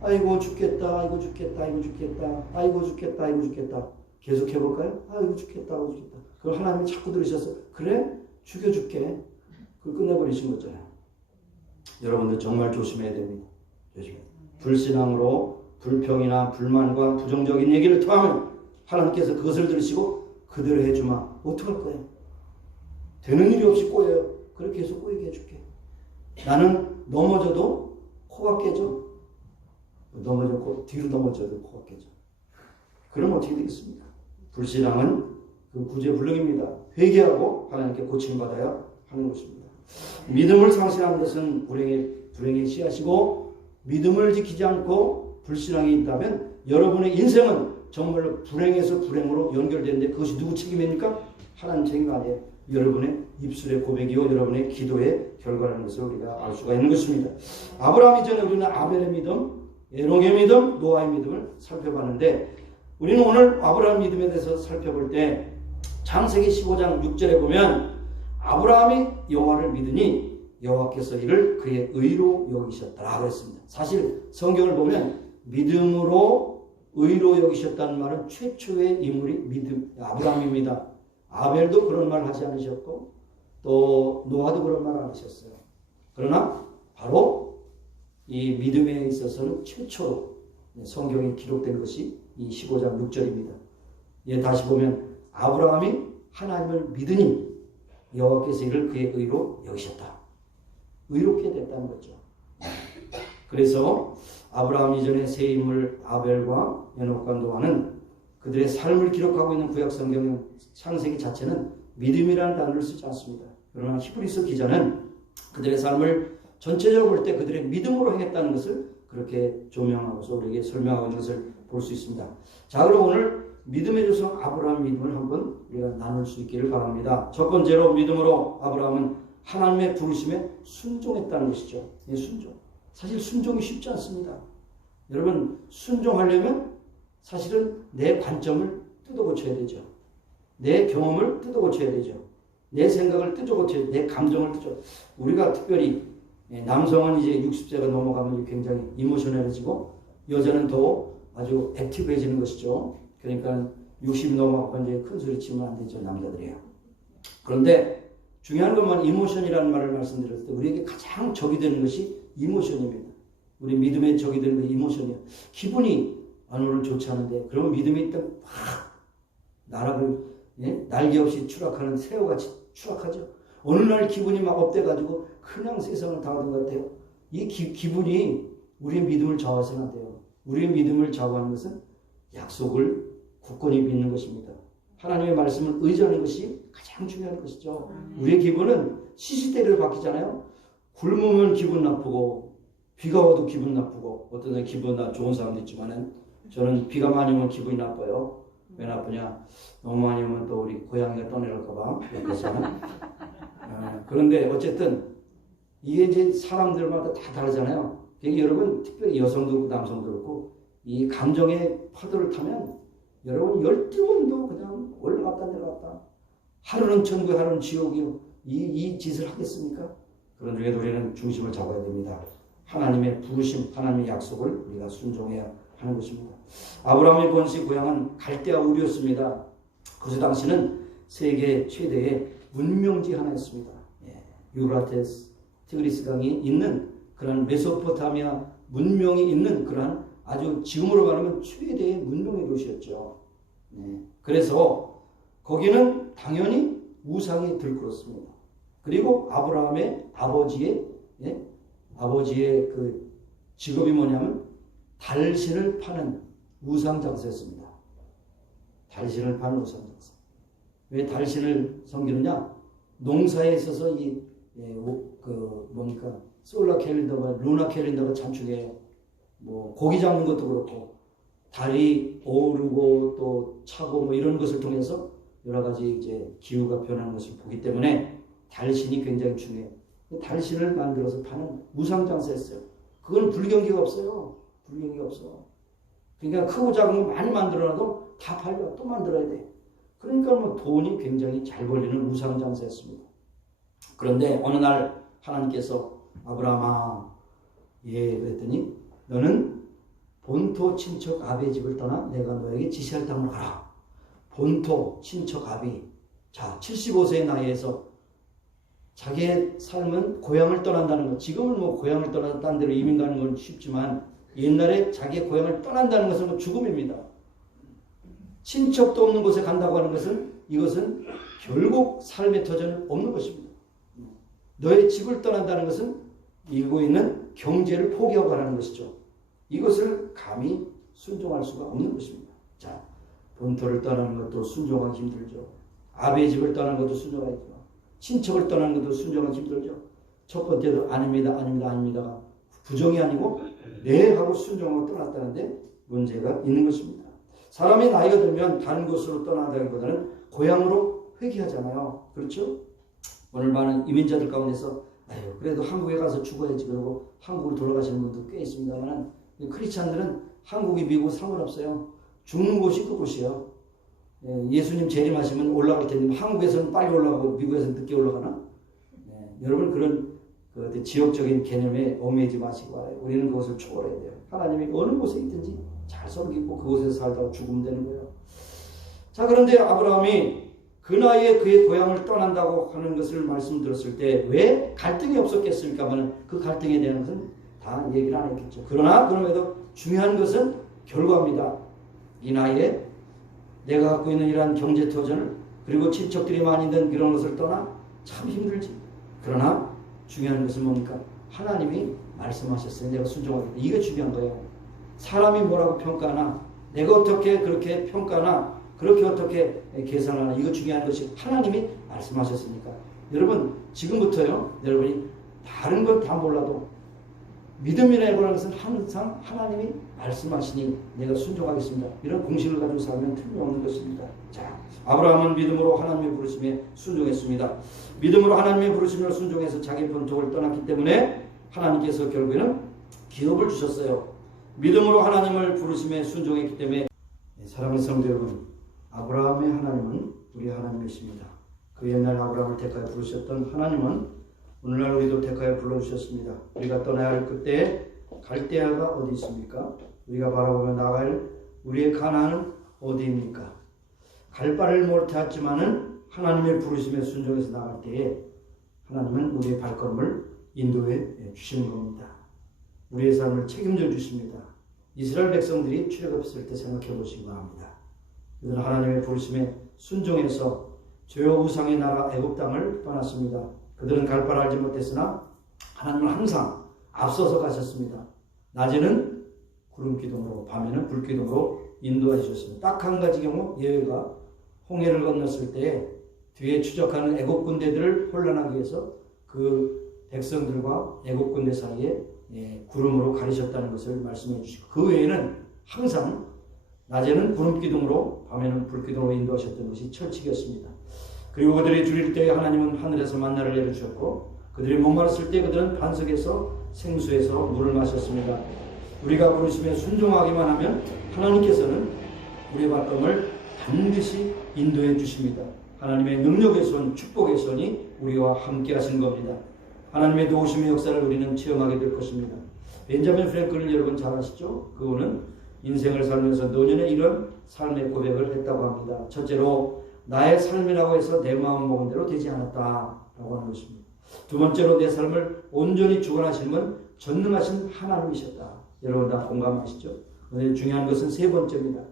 아이고 죽겠다, 아이고 죽겠다, 아이고 죽겠다, 아이고 죽겠다, 아이고 죽겠다. 계속 해볼까요? 아이고 죽겠다, 아이고 죽겠다. 그걸 하나님이 자꾸 들으셔서 그래? 죽여줄게. 그걸 끝내버리신 거잖아요. 여러분들 정말 조심해야 됩니다. 조심해야 됩니다. 불신앙으로 불평이나 불만과 부정적인 얘기를 토하면 하나님께서 그것을 들으시고 그대로 해주마. 어떡할 거예요? 되는 일이 없이 꼬여요. 그렇게 해서 꼬이게 해줄게. 나는 넘어져도 코가 깨져. 넘어졌고 뒤로 넘어져도 코가 깨져. 그럼 어떻게 되겠습니까? 불신앙은 그 구제불능입니다. 회개하고 하나님께 고침받아야 하는 것입니다. 믿음을 상실하는 것은 불행의 씨앗이고 믿음을 지키지 않고 불신앙이 있다면 여러분의 인생은 정말로 불행에서 불행으로 연결되는데 그것이 누구 책임입니까? 하나님 책임 아니에요. 여러분의 입술의 고백이요 여러분의 기도의 결과라는 것을 우리가 알 수가 있는 것입니다. 아브라함 이전에 우리는 아벨의 믿음, 에녹의 믿음, 노아의 믿음을 살펴봤는데 우리는 오늘 아브라함 믿음에 대해서 살펴볼 때 창세기 15장 6절에 보면 아브라함이 여호와를 믿으니 여호와께서 이를 그의 의로 여기셨다라고 했습니다. 사실 성경을 보면 믿음으로 의로 여기셨다는 말은 최초의 인물이 아브라함입니다. 아벨도 그런 말 하지 않으셨고 또 노아도 그런 말 안 하셨어요. 그러나 바로 이 믿음에 있어서는 최초로 성경에 기록된 것이 이 15장 6절입니다. 예, 다시 보면 아브라함이 하나님을 믿으니 여호와께서 이를 그의 의로 여기셨다. 의롭게 됐다는 거죠. 그래서 아브라함 이전의 세 인물 아벨과 에녹과 노아는 그들의 삶을 기록하고 있는 구약 성경 창세기 자체는 믿음이라는 단어를 쓰지 않습니다. 그러나 히브리서 기자는 그들의 삶을 전체적으로 볼 때 그들의 믿음으로 행했다는 것을 그렇게 조명하고서 우리에게 설명하고 있는 것을 볼 수 있습니다. 자, 그럼 오늘 믿음의 조상 아브라함 믿음을 한번 우리가 나눌 수 있기를 바랍니다. 첫 번째로 믿음으로 아브라함은 하나님의 부르심에 순종했다는 것이죠. 예, 순종. 사실 순종이 쉽지 않습니다. 여러분, 순종하려면 사실은 내 관점을 뜯어고쳐야 되죠. 내 경험을 뜯어고쳐야 되죠. 내 생각을 뜯어고쳐야 되죠. 내 감정을 뜯어. 우리가 특별히 남성은 이제 60세가 넘어가면 굉장히 이모셔널해지고 여자는 더 아주 액티브해지는 것이죠. 그러니까 60 넘어가고 이제 큰 소리 치면 안 되죠. 남자들이요. 그런데 중요한 것만 이모션이라는 말을 말씀드렸을 때 우리에게 가장 적이 되는 것이 이모션입니다. 우리 믿음의 적이 되는 것이 이모션이에요. 기분이 오늘 좋지 않은데 그러면 믿음이 일단 확 나락을 날개 없이 추락하는 새우같이 추락하죠. 어느 날 기분이 막 업돼가지고 그냥 세상을 당하는 것 같아요. 이 기분이 우리의 믿음을 좌우해서는 안 돼요. 우리의 믿음을 좌우하는 것은 약속을 굳건히 믿는 것입니다. 하나님의 말씀을 의지하는 것이 가장 중요한 것이죠. 우리의 기분은 시시때때로 바뀌잖아요. 굶으면 기분 나쁘고 비가 와도 기분 나쁘고 어떤 사람 기분 좋은 사람도 있지만은 저는 비가 많이 오면 기분이 나빠요. 왜 나쁘냐? 너무 많이 오면 또 우리 고양이가 떠내려갈까봐 옆에서는. 그런데 어쨌든 이게 이제 사람들마다 다 다르잖아요. 그러니까 여러분 특별히 여성도 그렇고 남성도 그렇고 이 감정의 파도를 타면 여러분 12번도 그냥 올라갔다 내려갔다. 하루는 천국, 하루는 지옥이요. 이 짓을 하겠습니까? 그런 중에도 우리는 중심을 잡아야 됩니다. 하나님의 부르심, 하나님의 약속을 우리가 순종해야 하는 것입니다. 아브라함의 본시 고향은 갈대아 우르였습니다. 그 당시는 세계 최대의 문명지 하나였습니다. 유브라테스, 티그리스 강이 있는 그런 메소포타미아 문명이 있는 그러한 아주 지금으로 말하면 최대의 문명의 도시였죠. 그래서 거기는 당연히 우상이 들끓었습니다. 그리고 아브라함의 아버지의 그 직업이 뭐냐면 달신을 파는 우상장사였습니다. 달신을 파는 우상장사. 왜 달신을 섬기느냐? 농사에 있어서 뭡니까? 솔라 캘린더가, 루나 캘린더가 참축해. 뭐, 고기 잡는 것도 그렇고, 달이 오르고 또 차고 뭐 이런 것을 통해서 여러 가지 이제 기후가 변하는 것을 보기 때문에 달신이 굉장히 중요해요. 달신을 만들어서 파는 우상장사였어요. 그건 불경기가 없어요. 불경기가 없어. 그러니까 크고 작은 거 많이 만들어놔도 다 팔려. 또 만들어야 돼. 그러니까 뭐 돈이 굉장히 잘 벌리는 우상장사였습니다. 그런데 어느 날 하나님께서 아브라함아, 예, 그랬더니 너는 본토 친척 아비의 집을 떠나 내가 너에게 지시할 땅으로 가라. 본토 친척 아비. 자, 75세의 나이에서 자기의 삶은 고향을 떠난다는 것. 지금은 뭐 고향을 떠나서 딴 데로 이민 가는 건 쉽지만 옛날에 자기의 고향을 떠난다는 것은 뭐 죽음입니다. 친척도 없는 곳에 간다고 하는 것은 이것은 결국 삶의 터전은 없는 것입니다. 너의 집을 떠난다는 것은 이고 있는 경제를 포기하고 가라는 것이죠. 이것을 감히 순종할 수가 없는 것입니다. 자, 본토를 떠나는 것도 순종하기 힘들죠. 아비의 집을 떠나는 것도 순종하기 힘들죠. 친척을 떠나는 것도 순종하기 힘들죠. 첫 번째도 아닙니다, 아닙니다, 아닙니다가 부정이 아니고 네 하고 순종하고 떠났다는데 문제가 있는 것입니다. 사람이 나이가 들면 다른 곳으로 떠나다기보다는 고향으로 회귀하잖아요. 그렇죠? 오늘 많은 이민자들 가운데서 아유, 그래도 한국에 가서 죽어야지 그러고 한국으로 돌아가시는 분도 꽤 있습니다만 크리스찬들은 한국이 미국 상관없어요. 죽는 곳이 그곳이에요. 예수님 재림하시면 올라갈 텐데 한국에서는 빨리 올라가고 미국에서는 늦게 올라가나? 여러분 그런 지역적인 개념에 얽매이지 마시기 바라요. 우리는 그것을 초월해야 돼요. 하나님이 어느 곳에 있든지 잘 섬기고 그곳에서 살다가 죽으면 되는 거예요. 자, 그런데 아브라함이 그 나이에 그의 고향을 떠난다고 하는 것을 말씀드렸을 때 왜 갈등이 없었겠습니까만 그 갈등에 대한 것은 다 얘기를 안 했겠죠. 그럼에도 중요한 것은 결과입니다. 이 나이에 내가 갖고 있는 이러한 경제 터전을 그리고 친척들이 많이 있는 그런 것을 떠나 참 힘들지. 그러나 중요한 것은 뭡니까? 하나님이 말씀하셨어요. 내가 순종하겠다. 이게 중요한 거예요. 사람이 뭐라고 평가하나 내가 어떻게 그렇게 평가하나 그렇게 어떻게 계산하나 이거 중요한 것이 하나님이 말씀하셨으니까. 여러분 지금부터요. 여러분이 다른 건 다 몰라도 믿음이라고 하는 것은 항상 하나님이 말씀하시니 내가 순종하겠습니다. 이런 공식을 가지고 살면 틀림없는 것입니다. 자, 아브라함은 믿음으로 하나님의 부르심에 순종했습니다. 믿음으로 하나님의 부르심을 순종해서 자기 본토를 떠났기 때문에 하나님께서 결국에는 기업을 주셨어요. 믿음으로 하나님을 부르심에 순종했기 때문에 사랑하는 성도 여러분, 아브라함의 하나님은 우리 하나님이십니다. 그 옛날 아브라함을 택하여 부르셨던 하나님은 오늘날 우리도 택하여 불러주셨습니다. 우리가 떠나야 할 그때에 갈대아가 어디 있습니까? 우리가 바라보며 나갈 우리의 가나안은 어디입니까? 갈 바를 못했지만은 하나님의 부르심에 순종해서 나갈 때에 하나님은 우리의 발걸음을 인도해 주시는 겁니다. 우리의 삶을 책임져 주십니다. 이스라엘 백성들이 출애굽했을 때 생각해 보시기 바랍니다. 그들은 하나님의 부르심에 순종해서 죄와 우상의 나라 애굽 땅을 떠났습니다. 그들은 갈 바를 알지 못했으나 하나님은 항상 앞서서 가셨습니다. 낮에는 구름 기둥으로 밤에는 불 기둥으로 인도해 주셨습니다. 딱 한 가지 경우 예외가 홍해를 건넜을 때 뒤에 추적하는 애굽 군대들을 혼란하기 위해서 그 백성들과 애굽 군대 사이에 구름으로 가리셨다는 것을 말씀해 주시고 그 외에는 항상 낮에는 구름 기둥으로 밤에는 불 기둥으로 인도하셨던 것이 철칙이었습니다. 그리고 그들이 줄일 때 하나님은 하늘에서 만나를 내려주셨고 그들이 목마랐을 때 그들은 반석에서 생수에서 물을 마셨습니다. 우리가 부르심에 순종하기만 하면 하나님께서는 우리의 발걸음을 반드시 인도해 주십니다. 하나님의 능력의 손, 축복의 손이 우리와 함께 하신 겁니다. 하나님의 도우심의 역사를 우리는 체험하게 될 것입니다. 벤자민 프랭클을 여러분 잘 아시죠? 그분은 인생을 살면서 노년에 이런 삶의 고백을 했다고 합니다. 첫째로 나의 삶이라고 해서 내 마음 먹은 대로 되지 않았다라고 하는 것입니다. 두 번째로 내 삶을 온전히 주관하시는 분 전능하신 하나님이셨다. 여러분 다 공감하시죠? 오늘 중요한 것은 세 번째입니다.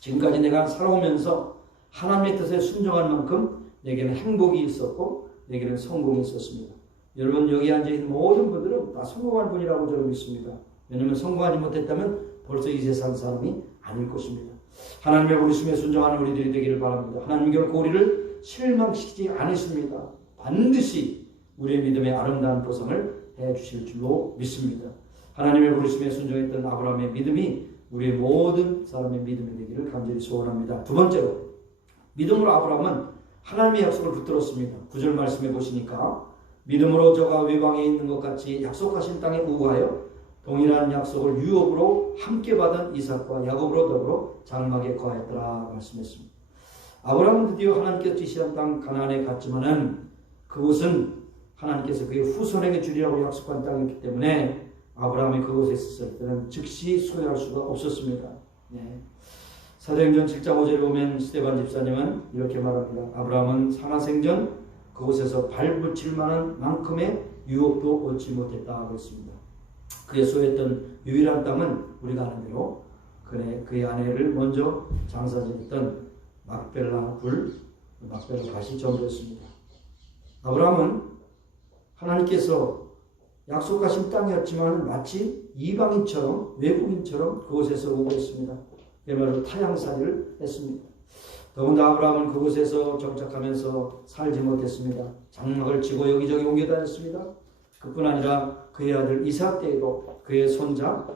지금까지 내가 살아오면서 하나님의 뜻에 순종한 만큼 내게는 행복이 있었고 내게는 성공이 있었습니다. 여러분 여기 앉아있는 모든 분들은 다 성공한 분이라고 저는 믿습니다. 왜냐하면 성공하지 못했다면 벌써 이 세상 사람이 아닐 것입니다. 하나님의 부르심에 순종하는 우리들이 되기를 바랍니다. 하나님 결코 우리를 실망시키지 않으십니다. 반드시 우리의 믿음의 아름다운 보상을 해주실 줄로 믿습니다. 하나님의 부르심에 순종했던 아브라함의 믿음이 우리의 모든 사람의 믿음이 되기를 간절히 소원합니다. 두 번째로, 믿음으로 아브라함은 하나님의 약속을 붙들었습니다. 9절 말씀해 보시니까 믿음으로 저가 외방에 있는 것 같이 약속하신 땅에 우거하여 동일한 약속을 유업으로 함께 받은 이삭과 야곱으로 더불어 장막에 거하였더라 말씀했습니다. 아브라함은 드디어 하나님께서 지시한 땅 가나안에 갔지만은 그곳은 하나님께서 그의 후손에게 주리라고 약속한 땅이었기 때문에 아브라함이 그곳에 있었을 때는 즉시 소유할 수가 없었습니다. 네. 사도행전 7장 5절에 보면 스데반 집사님은 이렇게 말합니다. 아브라함은 상하생전 그곳에서 발붙일 만한 만큼의 유업도 얻지 못했다고 했습니다. 그의 소유했던 유일한 땅은 우리가 아는 대로 그의 아내를 먼저 장사지었던 막벨라 밭이 전부였습니다. 아브라함은 하나님께서 약속하신 땅이었지만 마치 이방인처럼 외국인처럼 그곳에서 오고 있습니다. 그야말로 타향살이를 했습니다. 더군다나 아브라함은 그곳에서 정착하면서 살지 못했습니다. 장막을 치고 여기저기 옮겨 다녔습니다. 그뿐 아니라 그의 아들 이삭 때에도 그의 손자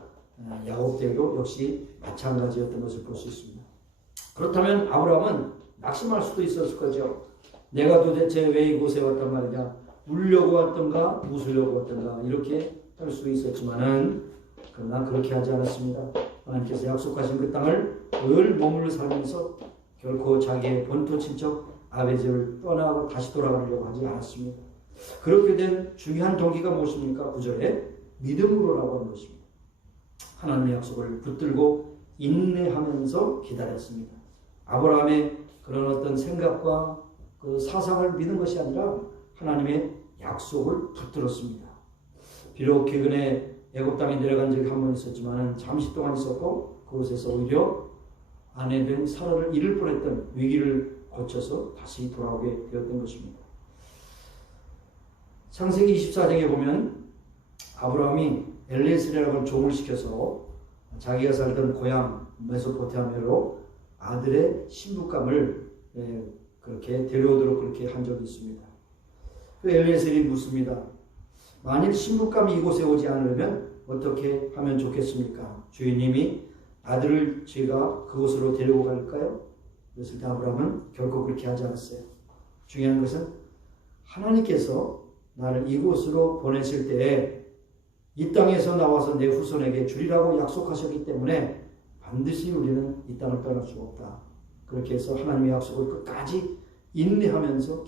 야곱 때에도 역시 마찬가지였던 것을 볼 수 있습니다. 그렇다면 아브라함은 낙심할 수도 있었을 거죠. 내가 도대체 왜 이곳에 왔단 말이냐, 울려고 왔던가 웃으려고 왔던가 이렇게 할 수도 있었지만은 그러나 그렇게 하지 않았습니다. 하나님께서 약속하신 그 땅을 늘 머물러 살면서 결코 자기의 본토 친척 아베집을 떠나고 다시 돌아가려고 하지 않았습니다. 그렇게 된 중요한 동기가 무엇입니까? 9절에 믿음으로라고 하는 것입니다. 하나님의 약속을 붙들고 인내하면서 기다렸습니다. 아브라함의 그런 어떤 생각과 그 사상을 믿는 것이 아니라 하나님의 약속을 붙들었습니다. 비록 최근에 애굽 땅에 내려간 적이 한 번 있었지만 잠시 동안 있었고 그곳에서 오히려 아내된 사라를 잃을 뻔했던 위기를 거쳐서 다시 돌아오게 되었던 것입니다. 창세기 24장에 보면 아브라함이 엘리에셀이라고 하는 종을 시켜서 자기가 살던 고향 메소포타미아로 아들의 신부감을 그렇게 데려오도록 그렇게 한 적이 있습니다. 그 엘리에셀이 묻습니다. 만일 신부감이 이곳에 오지 않으려면 어떻게 하면 좋겠습니까? 주인님이 아들을 제가 그곳으로 데리고 갈까요? 그랬을 때 아브라함은 결코 그렇게 하지 않았어요. 중요한 것은 하나님께서 나를 이곳으로 보내실 때에 이 땅에서 나와서 내 후손에게 주리라고 약속하셨기 때문에 반드시 우리는 이 땅을 떠날 수 없다. 그렇게 해서 하나님의 약속을 끝까지 인내하면서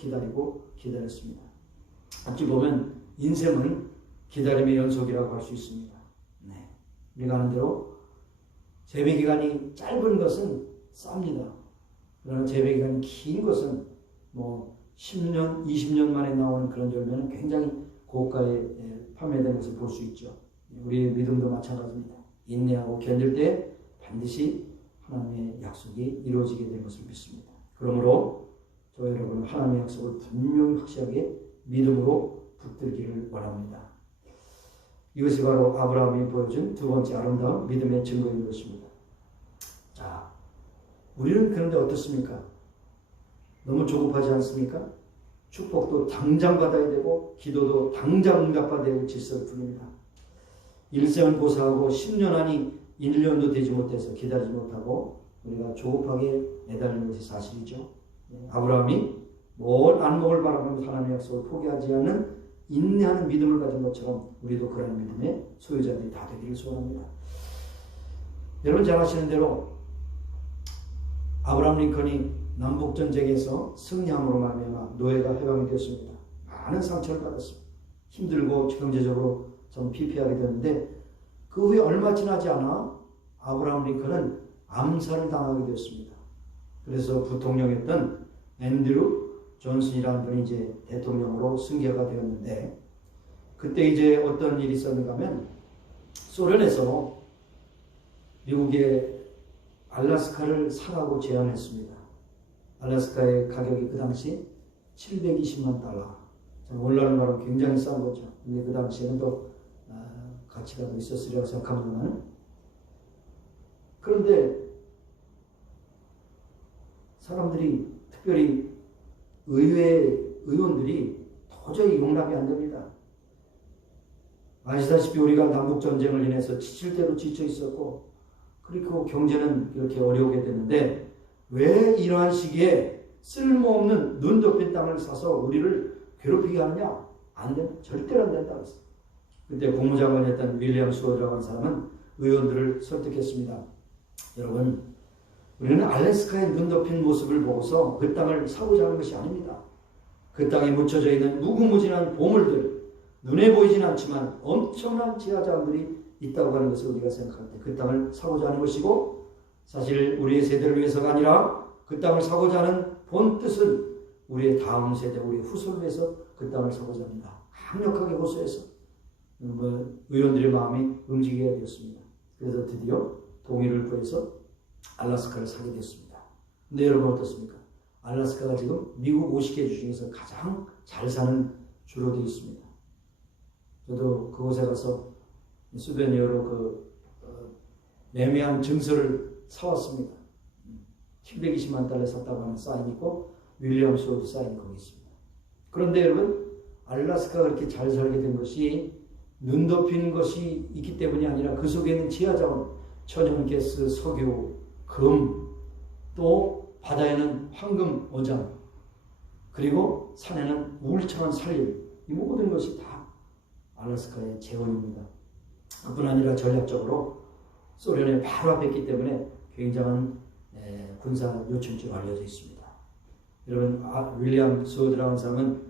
기다렸습니다. 어찌 보면 인생은 기다림의 연속이라고 할 수 있습니다. 네. 우리가 아는 대로 재배기간이 짧은 것은 쌉니다. 그러나 재배기간이 긴 것은 10년, 20년 만에 나오는 그런 열매는 굉장히 고가에 판매되는 것을 볼 수 있죠. 우리의 믿음도 마찬가지입니다. 인내하고 견딜 때 반드시 하나님의 약속이 이루어지게 될 것을 믿습니다. 그러므로 저와 여러분은 하나님의 약속을 분명히 확실하게 믿음으로 붙들기를 원합니다. 이것이 바로 아브라함이 보여준 두 번째 아름다운 믿음의 증거인 것입니다. 자, 우리는 그런데 어떻습니까? 너무 조급하지 않습니까? 축복도 당장 받아야 되고 기도도 당장 응답받아야 될 질서를 부립니다. 일생을 고사하고 10년 안이 1년도 되지 못해서 기다리지 못하고 우리가 조급하게 내달리는 것이 사실이죠. 아브라함이 먼 안목을 바라보면서 하나님의 약속을 포기하지 않는 인내하는 믿음을 가진 것처럼 우리도 그런 믿음의 소유자들이 다 되기를 소원합니다. 여러분 잘 아시는 대로 아브라함 링컨이 남북전쟁에서 승리함으로 말미암아 노예가 해방이 되었습니다. 많은 상처를 받았습니다. 힘들고 경제적으로 좀 피폐하게 되었는데 그 후에 얼마 지나지 않아 아브라함 링컨은 암살을 당하게 되었습니다. 그래서 부통령이었던 앤드루 존슨이라는 분이 이제 대통령으로 승계가 되었는데 그때 이제 어떤 일이 있었는가 하면 소련에서 미국의 알래스카를 사라고 제안했습니다. 알래스카의 가격이 그 당시 720만 달러. 오늘날 말하면 굉장히 싼 거죠. 근데 그 당시에는 또 가치가 있었으리라고 생각합니다만, 그런데 사람들이, 특별히 의회 의원들이 도저히 용납이 안 됩니다. 아시다시피 우리가 남북전쟁을 인해서 지칠 대로 지쳐 있었고, 그리고 경제는 이렇게 어려우게 됐는데, 왜 이러한 시기에 쓸모없는 눈 덮인 땅을 사서 우리를 괴롭히게 하느냐? 안 된다. 절대로 안 된다. 그때 국무장관이었던 윌리엄 수어드라고 하는 사람은 의원들을 설득했습니다. 여러분, 우리는 알래스카의 눈 덮인 모습을 보고서 그 땅을 사고자 하는 것이 아닙니다. 그 땅에 묻혀져 있는 무궁무진한 보물들, 눈에 보이진 않지만 엄청난 지하자원들이 있다고 하는 것을 우리가 생각할 때 그 땅을 사고자 하는 것이고, 사실 우리의 세대를 위해서가 아니라 그 땅을 사고자 하는 본 뜻은 우리의 다음 세대, 우리의 후손을 위해서 그 땅을 사고자 합니다. 강력하게 호소해서 의원들의 마음이 움직이게 되었습니다. 그래서 드디어 동의를 구해서 알래스카를 사게 됐습니다. 근데 여러분 어떻습니까? 알래스카가 지금 미국 50개 주 중에서 가장 잘 사는 주로 되어 있습니다. 저도 그곳에 가서 수베니어로 매매한 증서를 사왔습니다. 720만 달러 샀다고 하는 사인이 있고, 윌리엄 스워드 사인이 거기 있습니다. 그런데 여러분, 알래스카가 그렇게 잘 살게 된 것이 눈 덮인 것이 있기 때문이 아니라 그 속에 있는 지하자원, 천연가스, 석유, 금, 또 바다에는 황금, 어장, 그리고 산에는 울창한 산림, 이 모든 것이 다 알래스카의 재원입니다. 그뿐 아니라 전략적으로 소련의 바로 앞에 있기 때문에 굉장한 군사 요충지로 알려져 있습니다. 여러분, 윌리엄 스워드라는 사람은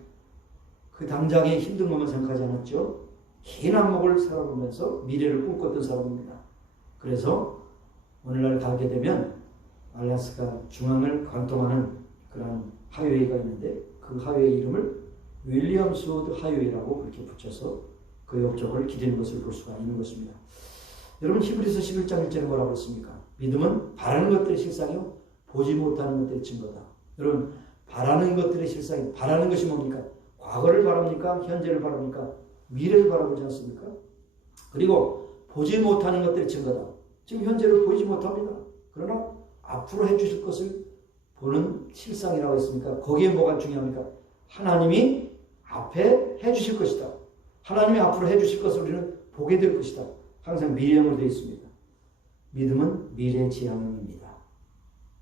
그 당장의 힘든 것만 생각하지 않았죠. 긴 안목을 살아보면서 미래를 꿈꿨던 사람입니다. 그래서 오늘날 가게 되면 알래스카 중앙을 관통하는 그런 하이웨이가 있는데, 그 하이웨이 이름을 윌리엄 스워드 하이웨이라고 그렇게 붙여서 그 옆쪽을 기대는 것을 볼 수가 있는 것입니다. 여러분, 히브리서 11장 1절에 뭐라고 했습니까? 믿음은 바라는 것들의 실상이요 보지 못하는 것들의 증거다. 여러분, 바라는 것들의 실상이, 바라는 것이 뭡니까? 과거를 바랍니까? 현재를 바랍니까? 미래를 바라보지 않습니까? 그리고 보지 못하는 것들의 증거다. 지금 현재를 보이지 못합니다. 그러나 앞으로 해주실 것을 보는 실상이라고 했습니까? 거기에 뭐가 중요합니까? 하나님이 앞에 해주실 것이다. 하나님이 앞으로 해주실 것을 우리는 보게 될 것이다. 항상 미래형으로 되어 있습니다. 믿음은 미래지향입니다.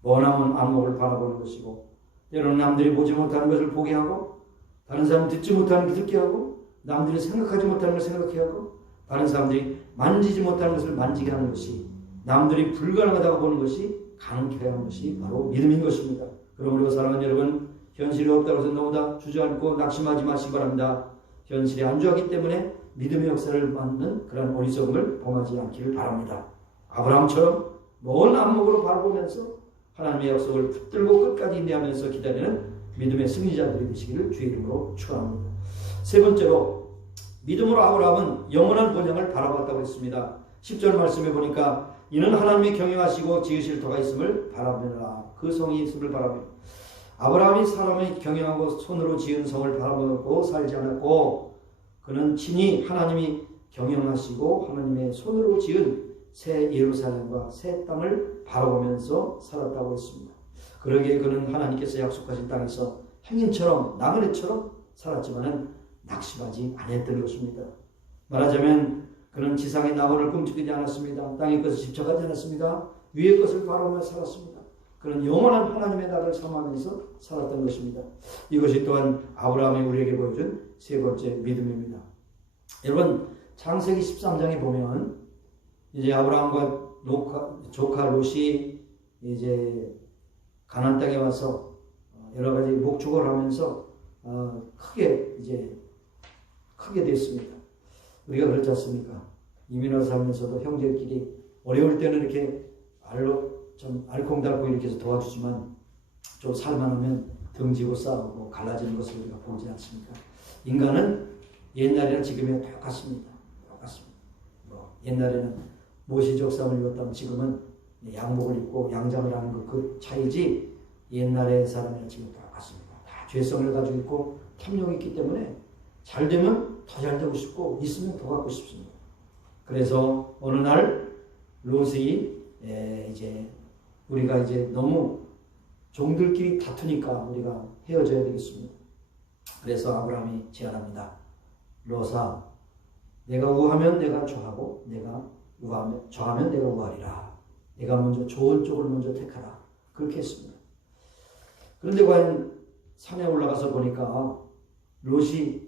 머나먼 안목을 바라보는 것이고, 때로는 남들이 보지 못하는 것을 보게 하고, 다른 사람이 듣지 못하는 것을 듣게 하고, 남들이 생각하지 못하는 것을 생각해 하고, 다른 사람들이 만지지 못하는 것을 만지게 하는 것이, 남들이 불가능하다고 보는 것이 가능케 하는 것이 바로 믿음인 것입니다. 그러므로 사랑하는 여러분, 현실이 없다고 해서 너무 다 주저앉고 낙심하지 마시기 바랍니다. 현실에 안주하기 때문에 믿음의 역사를 받는 그런 어리석음을 범하지 않기를 바랍니다. 아브라함처럼 먼 안목으로 바라보면서 하나님의 약속을 붙들고 끝까지 인내하면서 기다리는 믿음의 승리자들이 되시기를 주의 이름으로 축원합니다. 세 번째로, 믿음으로 아브라함은 영원한 본향을 바라봤다고 했습니다. 10절 말씀에 보니까 이는 하나님이 경영하시고 지으실 터가 있음을 바라보라. 그 성이 있음을 바라보라. 아브라함이 사람이 경영하고 손으로 지은 성을 바라보고 살지 않았고, 그는 친히 하나님이 경영하시고 하나님의 손으로 지은 새 예루살렘과 새 땅을 바라보면서 살았다고 했습니다. 그러기에 그는 하나님께서 약속하신 땅에서 행인처럼 나그네처럼 살았지만은 낙심하지 않았던 것입니다. 말하자면 그는 지상의 낙원을 꿈꾸지 않았습니다. 땅의 것을 집착하지 않았습니다. 위의 것을 바라보며 살았습니다. 그는 영원한 하나님의 나라를 삼으면서 살았던 것입니다. 이것이 또한 아브라함이 우리에게 보여준 세 번째 믿음입니다. 여러분, 창세기 13장에 보면 이제 아브라함과 조카 롯이 이제 가나안 땅에 와서 여러 가지 목축을 하면서 크게 됐습니다. 우리가 그렇지 않습니까? 이민을 살면서도 형제끼리 어려울 때는 이렇게 좀 알콩달콩 이렇게 해서 도와주지만 좀 살만하면 등지고 싸우고 갈라지는 것을 우리가 보지 않습니까? 인간은 옛날이나 지금이나 똑같습니다. 옛날에는 모시적 싸움을 입었다면 지금은 양복을 입고 양장을 하는 것 그 차이지, 옛날의 사람이나 지금 똑같습니다. 다 죄성을 가지고 있고 탐욕이 있기 때문에 잘 되면 더 잘 되고 싶고 있으면 더 갖고 싶습니다. 그래서 어느 날 롯이 이제 우리가 이제 너무 종들끼리 다투니까 우리가 헤어져야 되겠습니다. 그래서 아브라함이 제안합니다. 롯아, 내가 우하면 내가 좌하고 내가 좌하면 내가 우하리라. 내가 먼저 좋은 쪽을 먼저 택하라. 그렇게 했습니다. 그런데 과연 산에 올라가서 보니까 롯이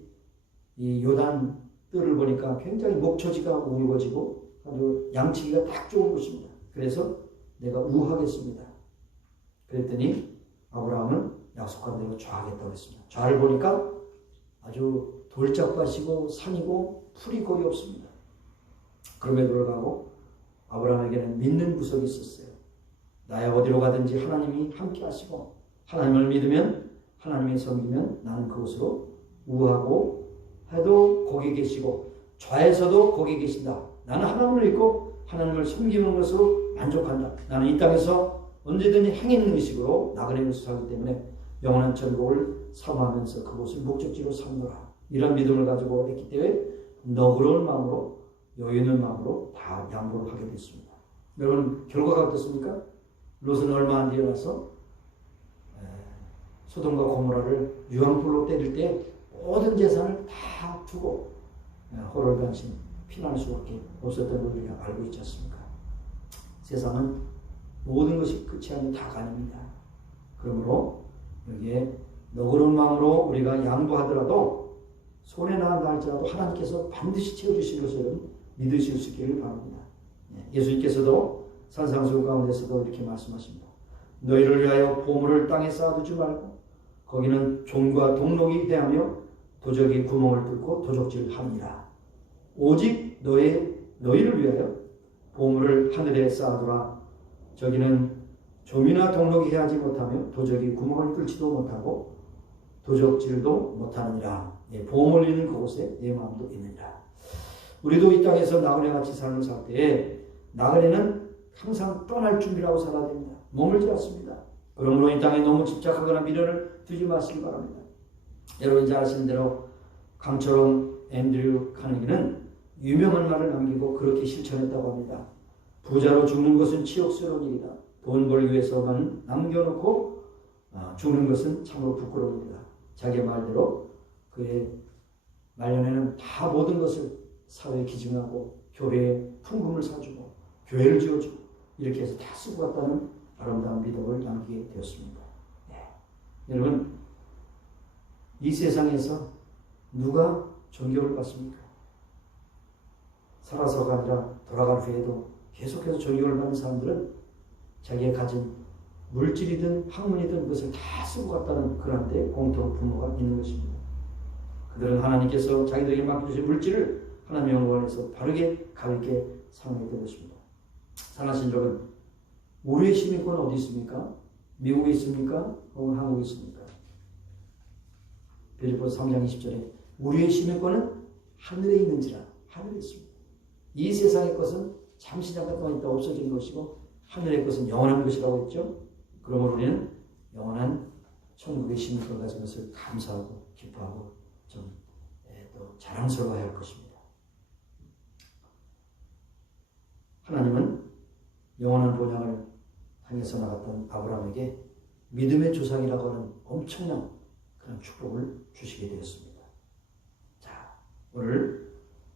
이 요단 뜰을 보니까 굉장히 목초지가 우거지고 아주 양치기가 딱 좋은 곳입니다. 그래서 내가 우하겠습니다. 그랬더니 아브라함은 약속한 대로 좌하겠다고 했습니다. 좌를 보니까 아주 돌짝밭이고 산이고 풀이 거의 없습니다. 그럼에도 불구하고 아브라함에게는 믿는 구석이 있었어요. 나야 어디로 가든지 하나님이 함께 하시고 하나님을 믿으면 하나님을 섬기면 나는 그곳으로 우하고 해도 거기 계시고 좌에서도 거기 계신다. 나는 하나님을 믿고 하나님을 섬기는 것으로 만족한다. 나는 이 땅에서 언제든지 행인 의식으로 나그네면서 살기 때문에 영원한 천국을 사모하면서 그곳을 목적지로 삼노라. 이런 믿음을 가지고 했기 때문에 너그러운 마음으로 여유 있는 마음으로 다 양보를 하게 됐습니다. 여러분 결과가 어떻습니까? 롯은 얼마 안 뒤에 와서 소돔과 고모라를 유황불로 때릴 때 모든 재산을 다 두고 호롤단신 피난할 수밖에 없었던 걸 우리가 알고 있지 않습니까? 세상은 모든 것이 끝이 아닌 다가 아닙니다. 그러므로 여기에 너그러운 마음으로 우리가 양보하더라도 손해나 날지라도 하나님께서 반드시 채워주실 것을 믿으실 수 있기를 바랍니다. 예수님께서도 산상수훈 가운데서도 이렇게 말씀하십니다. 너희를 위하여 보물을 땅에 쌓아두지 말고 거기는 종과 동록이 대하며 도적이 구멍을 뚫고 도적질하느니라. 오직 너희를 위하여 보물을 하늘에 쌓아두라. 저기는 좀이나 동록이 해하지 못하며 도적이 구멍을 뚫지도 못하고 도적질도 못하느니라. 보물 있는 그곳에 내 마음도 있느니라. 우리도 이 땅에서 나그네같이 삶을 살 때에 나그네는 항상 떠날 준비라고 살아야 됩니다. 머물지 않습니다. 그러므로 이 땅에 너무 집착하거나 미련을 두지 마시기 바랍니다. 여러분 잘 아시는 대로 강처럼 앤드류 카네기는 유명한 말을 남기고 그렇게 실천했다고 합니다. 부자로 죽는 것은 치욕스러운 일이다. 돈 벌기 위해서만 남겨놓고 죽는 것은 참으로 부끄러운 일이다. 자기 말대로 그의 말년에는 다 모든 것을 사회에 기증하고 교회에 풍금을 사주고 교회를 지어주고 이렇게 해서 다 쓰고 갔다는 아름다운 믿음을 남기게 되었습니다. 여러분 이 세상에서 누가 존경을 받습니까? 살아서가 아니라 돌아간 후에도 계속해서 존경을 받는 사람들은 자기가 가진 물질이든 학문이든 그것을 다 쓰고 갔다는 그런 데 공통 분모가 있는 것입니다. 그들은 하나님께서 자기들에게 맡겨주신 물질을 하나님의 영광에서 바르게 가볍게 사용하게 된 것입니다. 사랑하신 여러분, 우리의 시민권은 어디 있습니까? 미국에 있습니까? 혹은 한국에 있습니까? 빌립보서 3장 20절에 우리의 시민권은 하늘에 있는지라. 하늘에 있습니다. 이 세상의 것은 잠시 잠깐 동안 있다 없어지는 것이고 하늘의 것은 영원한 것이라고 했죠. 그러므로 우리는 영원한 천국의 시민권을 가진 것을 감사하고 기뻐하고 또 자랑스러워해야 할 것입니다. 하나님은 영원한 본향을 향해서 나갔던 아브라함에게 믿음의 조상이라고 하는 엄청난 그런 축복을 주시게 되었습니다. 자, 오늘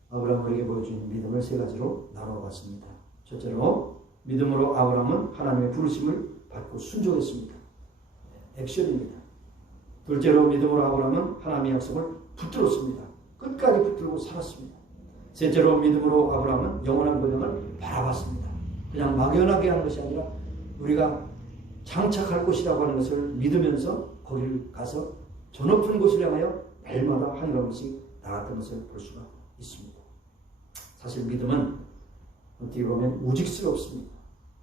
아브라함에게 보여준 믿음을 세 가지로 나누어 봤습니다. 첫째로 믿음으로 아브라함은 하나님의 부르심을 받고 순종했습니다. 액션입니다. 둘째로 믿음으로 아브라함은 하나님의 약속을 붙들었습니다. 끝까지 붙들고 살았습니다. 셋째로 믿음으로 아브라함은 영원한 본향을 바라봤습니다. 그냥 막연하게 하는 것이 아니라 우리가 장착할 곳이라고 하는 것을 믿으면서 거기를 가서 저 높은 곳을 향하여 매일마다 한 걸음씩 나갔던 것을 볼 수가 있습니다. 사실 믿음은 어떻게 보면 우직스럽습니다.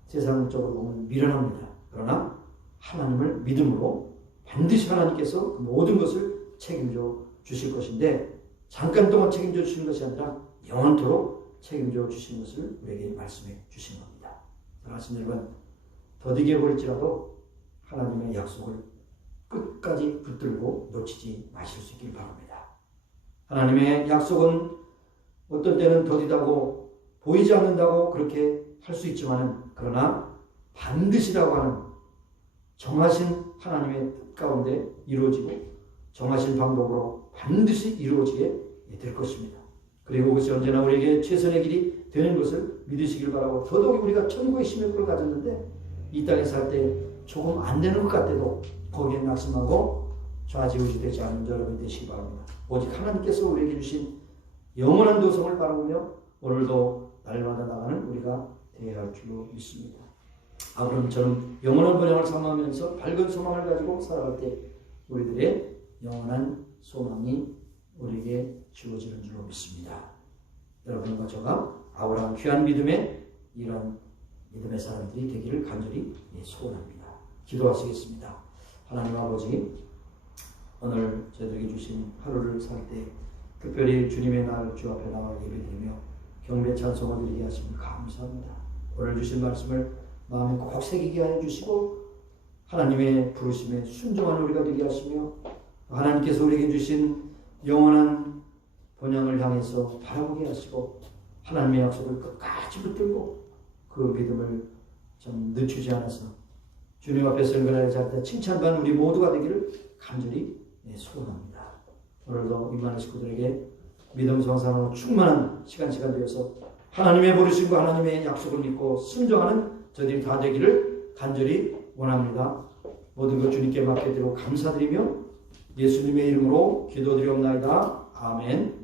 세상적으로 보면 미련합니다. 그러나 하나님을 믿음으로 반드시 하나님께서 그 모든 것을 책임져 주실 것인데 잠깐 동안 책임져 주시는 것이 아니라 영원토록 책임져 주시는 것을 우리에게 말씀해 주신 겁니다. 사랑하신 여러분, 더디게 보일지라도 하나님의 약속을 끝까지 붙들고 놓치지 마실 수 있길 바랍니다. 하나님의 약속은 어떤 때는 더디다고 보이지 않는다고 그렇게 할 수 있지만은 그러나 반드시라고 하는 정하신 하나님의 뜻 가운데 이루어지고 정하신 방법으로 반드시 이루어지게 될 것입니다. 그리고 그것이 언제나 우리에게 최선의 길이 되는 것을 믿으시길 바라고, 더더욱 우리가 천국의 시민권을 가졌는데 이 땅에 살 때 조금 안 되는 것 같아도 거기에 낙심하고 좌지우지되지 않는 여러분이 되시기 바랍니다. 오직 하나님께서 우리에게 주신 영원한 도성을 바라보며 오늘도 날마다 나가는 우리가 되어야 할 줄로 믿습니다. 아브라함처럼 영원한 번영을 삼으면서 밝은 소망을 가지고 살아갈 때 우리들의 영원한 소망이 우리에게 주어지는 줄로 믿습니다. 여러분과 저가 아브라함 귀한 믿음의 이런 믿음의 사람들이 되기를 간절히 소원합니다. 기도하시겠습니다. 하나님 아버지, 오늘 저희들에게 주신 하루를 살 때 특별히 주님의 날 주 앞에 나와 예배드리며 경배 찬송을 드리게 하시면 감사합니다. 오늘 주신 말씀을 마음에 꼭 새기게 하여 주시고 하나님의 부르심에 순종하는 우리가 되게 하시며 하나님께서 우리에게 주신 영원한 본향을 향해서 바라보게 하시고 하나님의 약속을 끝까지 붙들고 그 믿음을 좀 늦추지 않아서 주님 앞에서 연결하지 않다 칭찬받는 우리 모두가 되기를 간절히 소원합니다. 오늘도 이만한 식구들에게 믿음 성산으로 충만한 시간 되어서 하나님의 부르심과 하나님의 약속을 믿고 순종하는 저희들이 다 되기를 간절히 원합니다. 모든 것 주님께 맡겨드리고 감사드리며 예수님의 이름으로 기도드리옵나이다. 아멘.